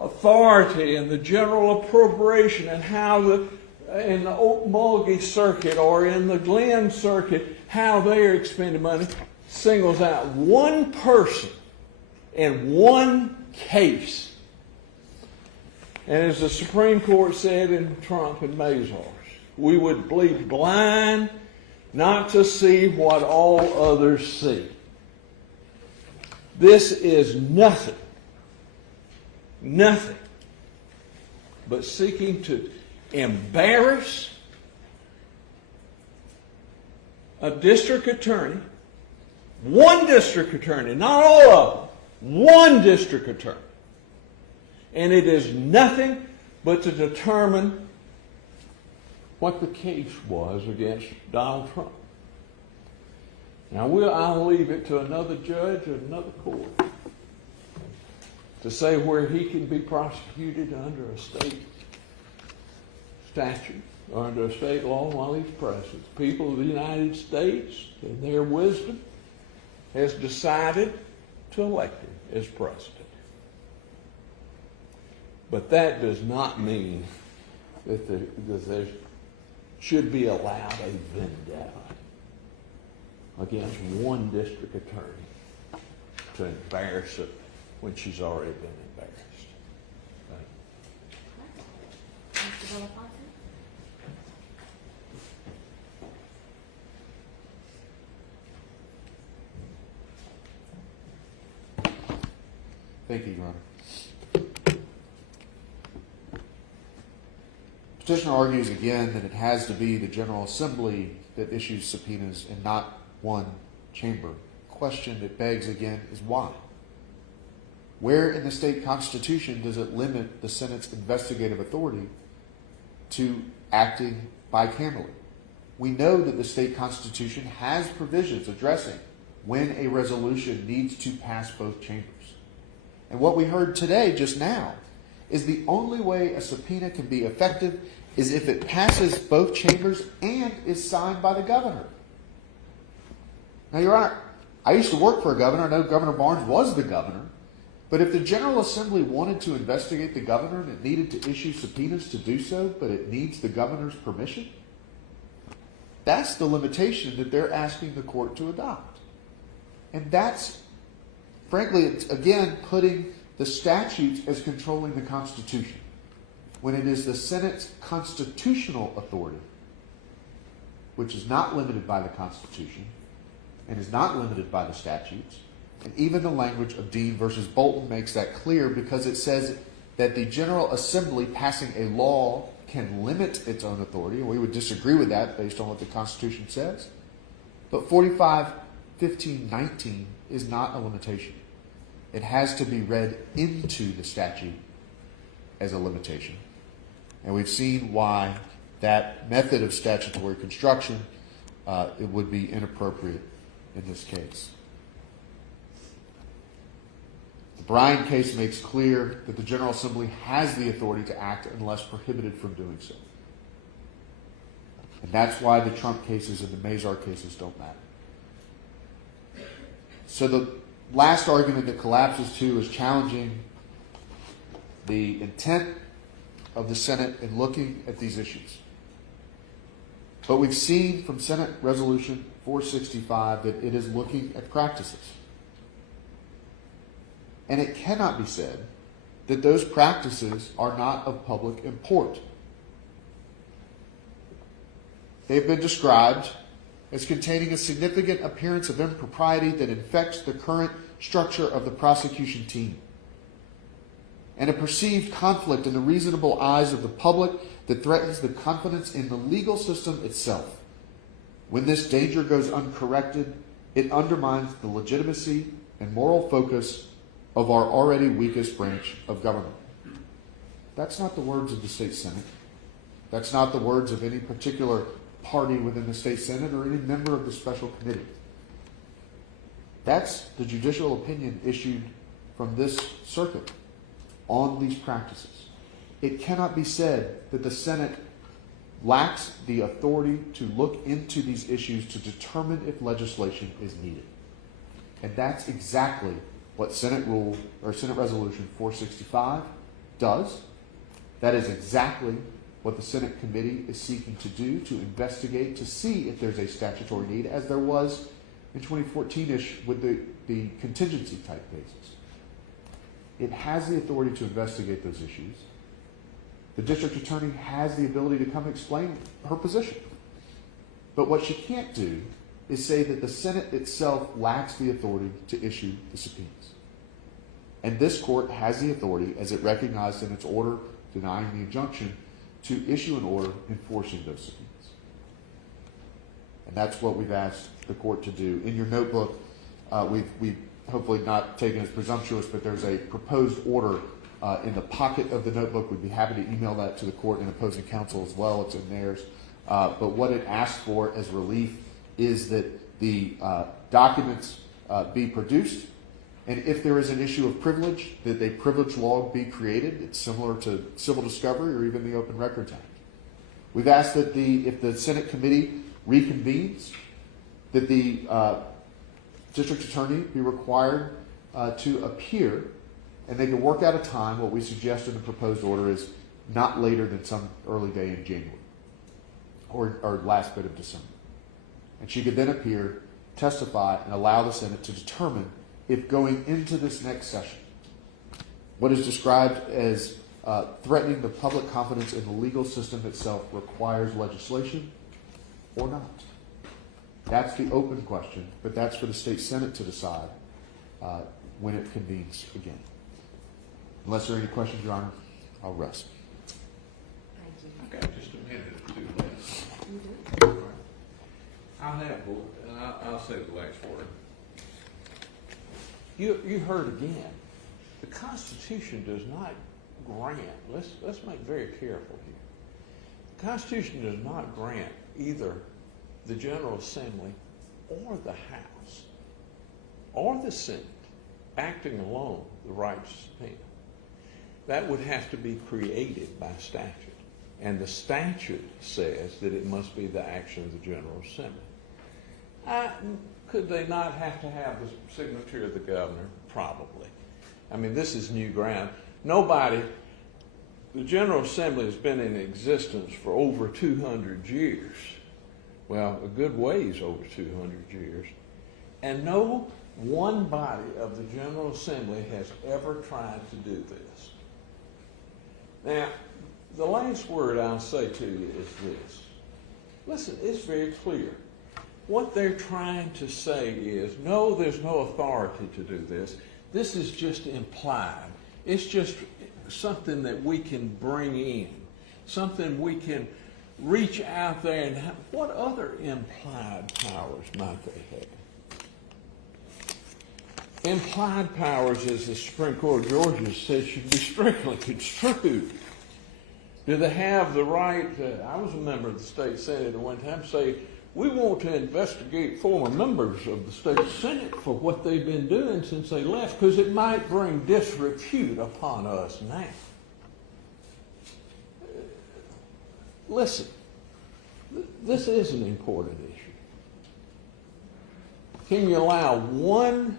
authority and the general appropriation and how in the Okmulgee circuit or in the Glenn circuit, how they are expending money, singles out one person in one case. And as the Supreme Court said in Trump and Mazars, we would be blind not to see what all others see. This is nothing but seeking to embarrass a district attorney, one district attorney, not all of them, one district attorney. And it is nothing but to determine what the case was against Donald Trump. Now, I'll leave it to another judge or another court to say where he can be prosecuted under a state statute or under a state law while he's president. The people of the United States, in their wisdom, has decided to elect him as president. But that does not mean that there should be allowed a vendetta against one district attorney to embarrass her when she's already been embarrassed. Mr. Belafonte? Thank you, Your Honor. Petitioner argues again that it has to be the General Assembly that issues subpoenas and not one chamber. The question that begs again is why? Where in the state constitution does it limit the Senate's investigative authority to acting bicamerally. We know that the state constitution has provisions addressing when a resolution needs to pass both chambers. And what we heard today, just now, is the only way a subpoena can be effective is if it passes both chambers and is signed by the governor. Now, Your Honor, I used to work for a governor. I know Governor Barnes was the governor. But if the General Assembly wanted to investigate the governor and it needed to issue subpoenas to do so, but it needs the governor's permission, that's the limitation that they're asking the court to adopt. And that's, frankly, it's again putting the statutes as controlling the Constitution, when it is the Senate's constitutional authority, which is not limited by the Constitution and is not limited by the statutes. And even the language of Dean versus Bolton makes that clear, because it says that the General Assembly passing a law can limit its own authority, and we would disagree with that based on what the Constitution says. But 45-15-19 is not a limitation. It has to be read into the statute as a limitation. And we've seen why that method of statutory construction it would be inappropriate in this case. The Bryan case makes clear that the General Assembly has the authority to act unless prohibited from doing so. And that's why the Trump cases and the Mazar cases don't matter. So the last argument that collapses to is challenging the intent of the Senate in looking at these issues. But we've seen from Senate Resolution 465 that it is looking at practices. And it cannot be said that those practices are not of public import. They've been described as containing a significant appearance of impropriety that infects the current structure of the prosecution team, and a perceived conflict in the reasonable eyes of the public that threatens the confidence in the legal system itself. When this danger goes uncorrected, it undermines the legitimacy and moral focus of our already weakest branch of government. That's not the words of the state Senate. That's not the words of any particular party within the state Senate or any member of the special committee. That's the judicial opinion issued from this circuit on these practices. It cannot be said that the Senate lacks the authority to look into these issues to determine if legislation is needed. And that's exactly what Senate Resolution 465 does. That is exactly what the Senate committee is seeking to do, to investigate, to see if there's a statutory need, as there was in 2014-ish with the contingency type cases. It has the authority to investigate those issues. The district attorney has the ability to come explain her position. But what she can't do is say that the Senate itself lacks the authority to issue the subpoenas. And this court has the authority, as it recognized in its order denying the injunction, to issue an order enforcing those subpoenas. And that's what we've asked the court to do. In your notebook, we've hopefully not taken as presumptuous, but there's a proposed order in the pocket of the notebook. We'd be happy to email that to the court and opposing counsel as well. It's in theirs. But what it asks for as relief is that the documents be produced, and if there is an issue of privilege, that a privilege log be created. It's similar to civil discovery or even the Open Records Act. We've asked that if the Senate committee reconvenes, that the district attorney be required to appear, and they can work out a time. What we suggest in the proposed order is not later than some early day in January or last bit of December. And she could then appear, testify, and allow the Senate to determine if going into this next session, what is described as threatening the public confidence in the legal system itself requires legislation or not. That's the open question, but that's for the state Senate to decide when it convenes again. Unless there are any questions, Your Honor, I'll rest. Thank you. I got just a minute or two left. I'll have, and I'll say the last word. You heard again. The Constitution does not grant. Let's make very careful here. The Constitution does not grant either the General Assembly or the House or the Senate acting alone the right to subpoena. That would have to be created by statute. And the statute says that it must be the action of the General Assembly. Could they not have to have the signature of the governor? Probably. I mean, this is new ground. The General Assembly has been in existence for over 200 years. Well, a good ways over 200 years. And no one body of the General Assembly has ever tried to do this. Now, the last word I'll say to you is this. Listen, it's very clear. What they're trying to say is, no, there's no authority to do this. This is just implied. It's just something that we can bring in, something we can reach out there and have. What other implied powers might they have? Implied powers, as the Supreme Court of Georgia said, should be strictly construed. Do they have the right? I was a member of the state Senate at one time. Say, we want to investigate former members of the state Senate for what they've been doing since they left, because it might bring disrepute upon us now. Listen, this is an important issue. Can you allow one?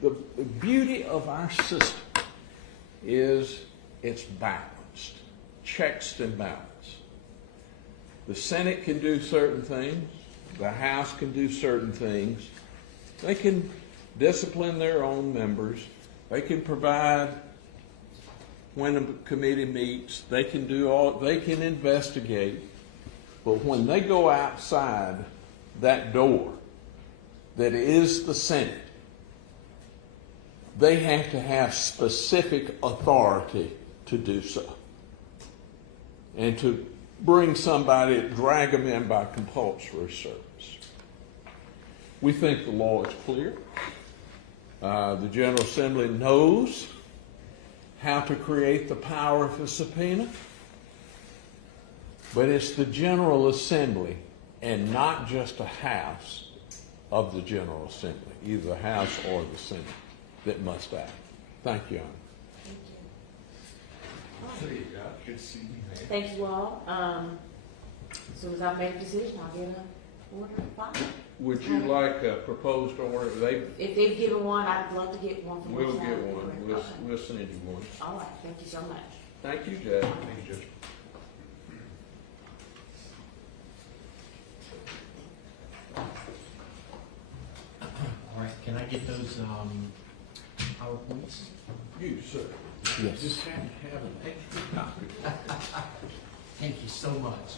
The beauty of our system is it's balanced, checks and balance. The Senate can do certain things. The House can do certain things. They can discipline their own members. They can provide when a committee meets. They can do all. They can investigate. But when they go outside that door that is the Senate, they have to have specific authority to do so. And to bring somebody, drag them in by compulsory service. We think the law is clear. The General Assembly knows how to create the power of a subpoena. But it's the General Assembly and not just a house of the General Assembly, either the House or the Senate, that must act. Thank you, Honor. There you go. Good to see you, man. Thank you all. As soon as I make a decision, I'll get an order filed. Would you like a proposed order? If they've given one, I'd love to get one from We'll the get one. Okay. We'll send you one. All right, thank you so much. Thank you, Judge. Thank you, Judge. All right, can I get those PowerPoints? You, sir. Yes. Just have an extra copy. Thank you so much.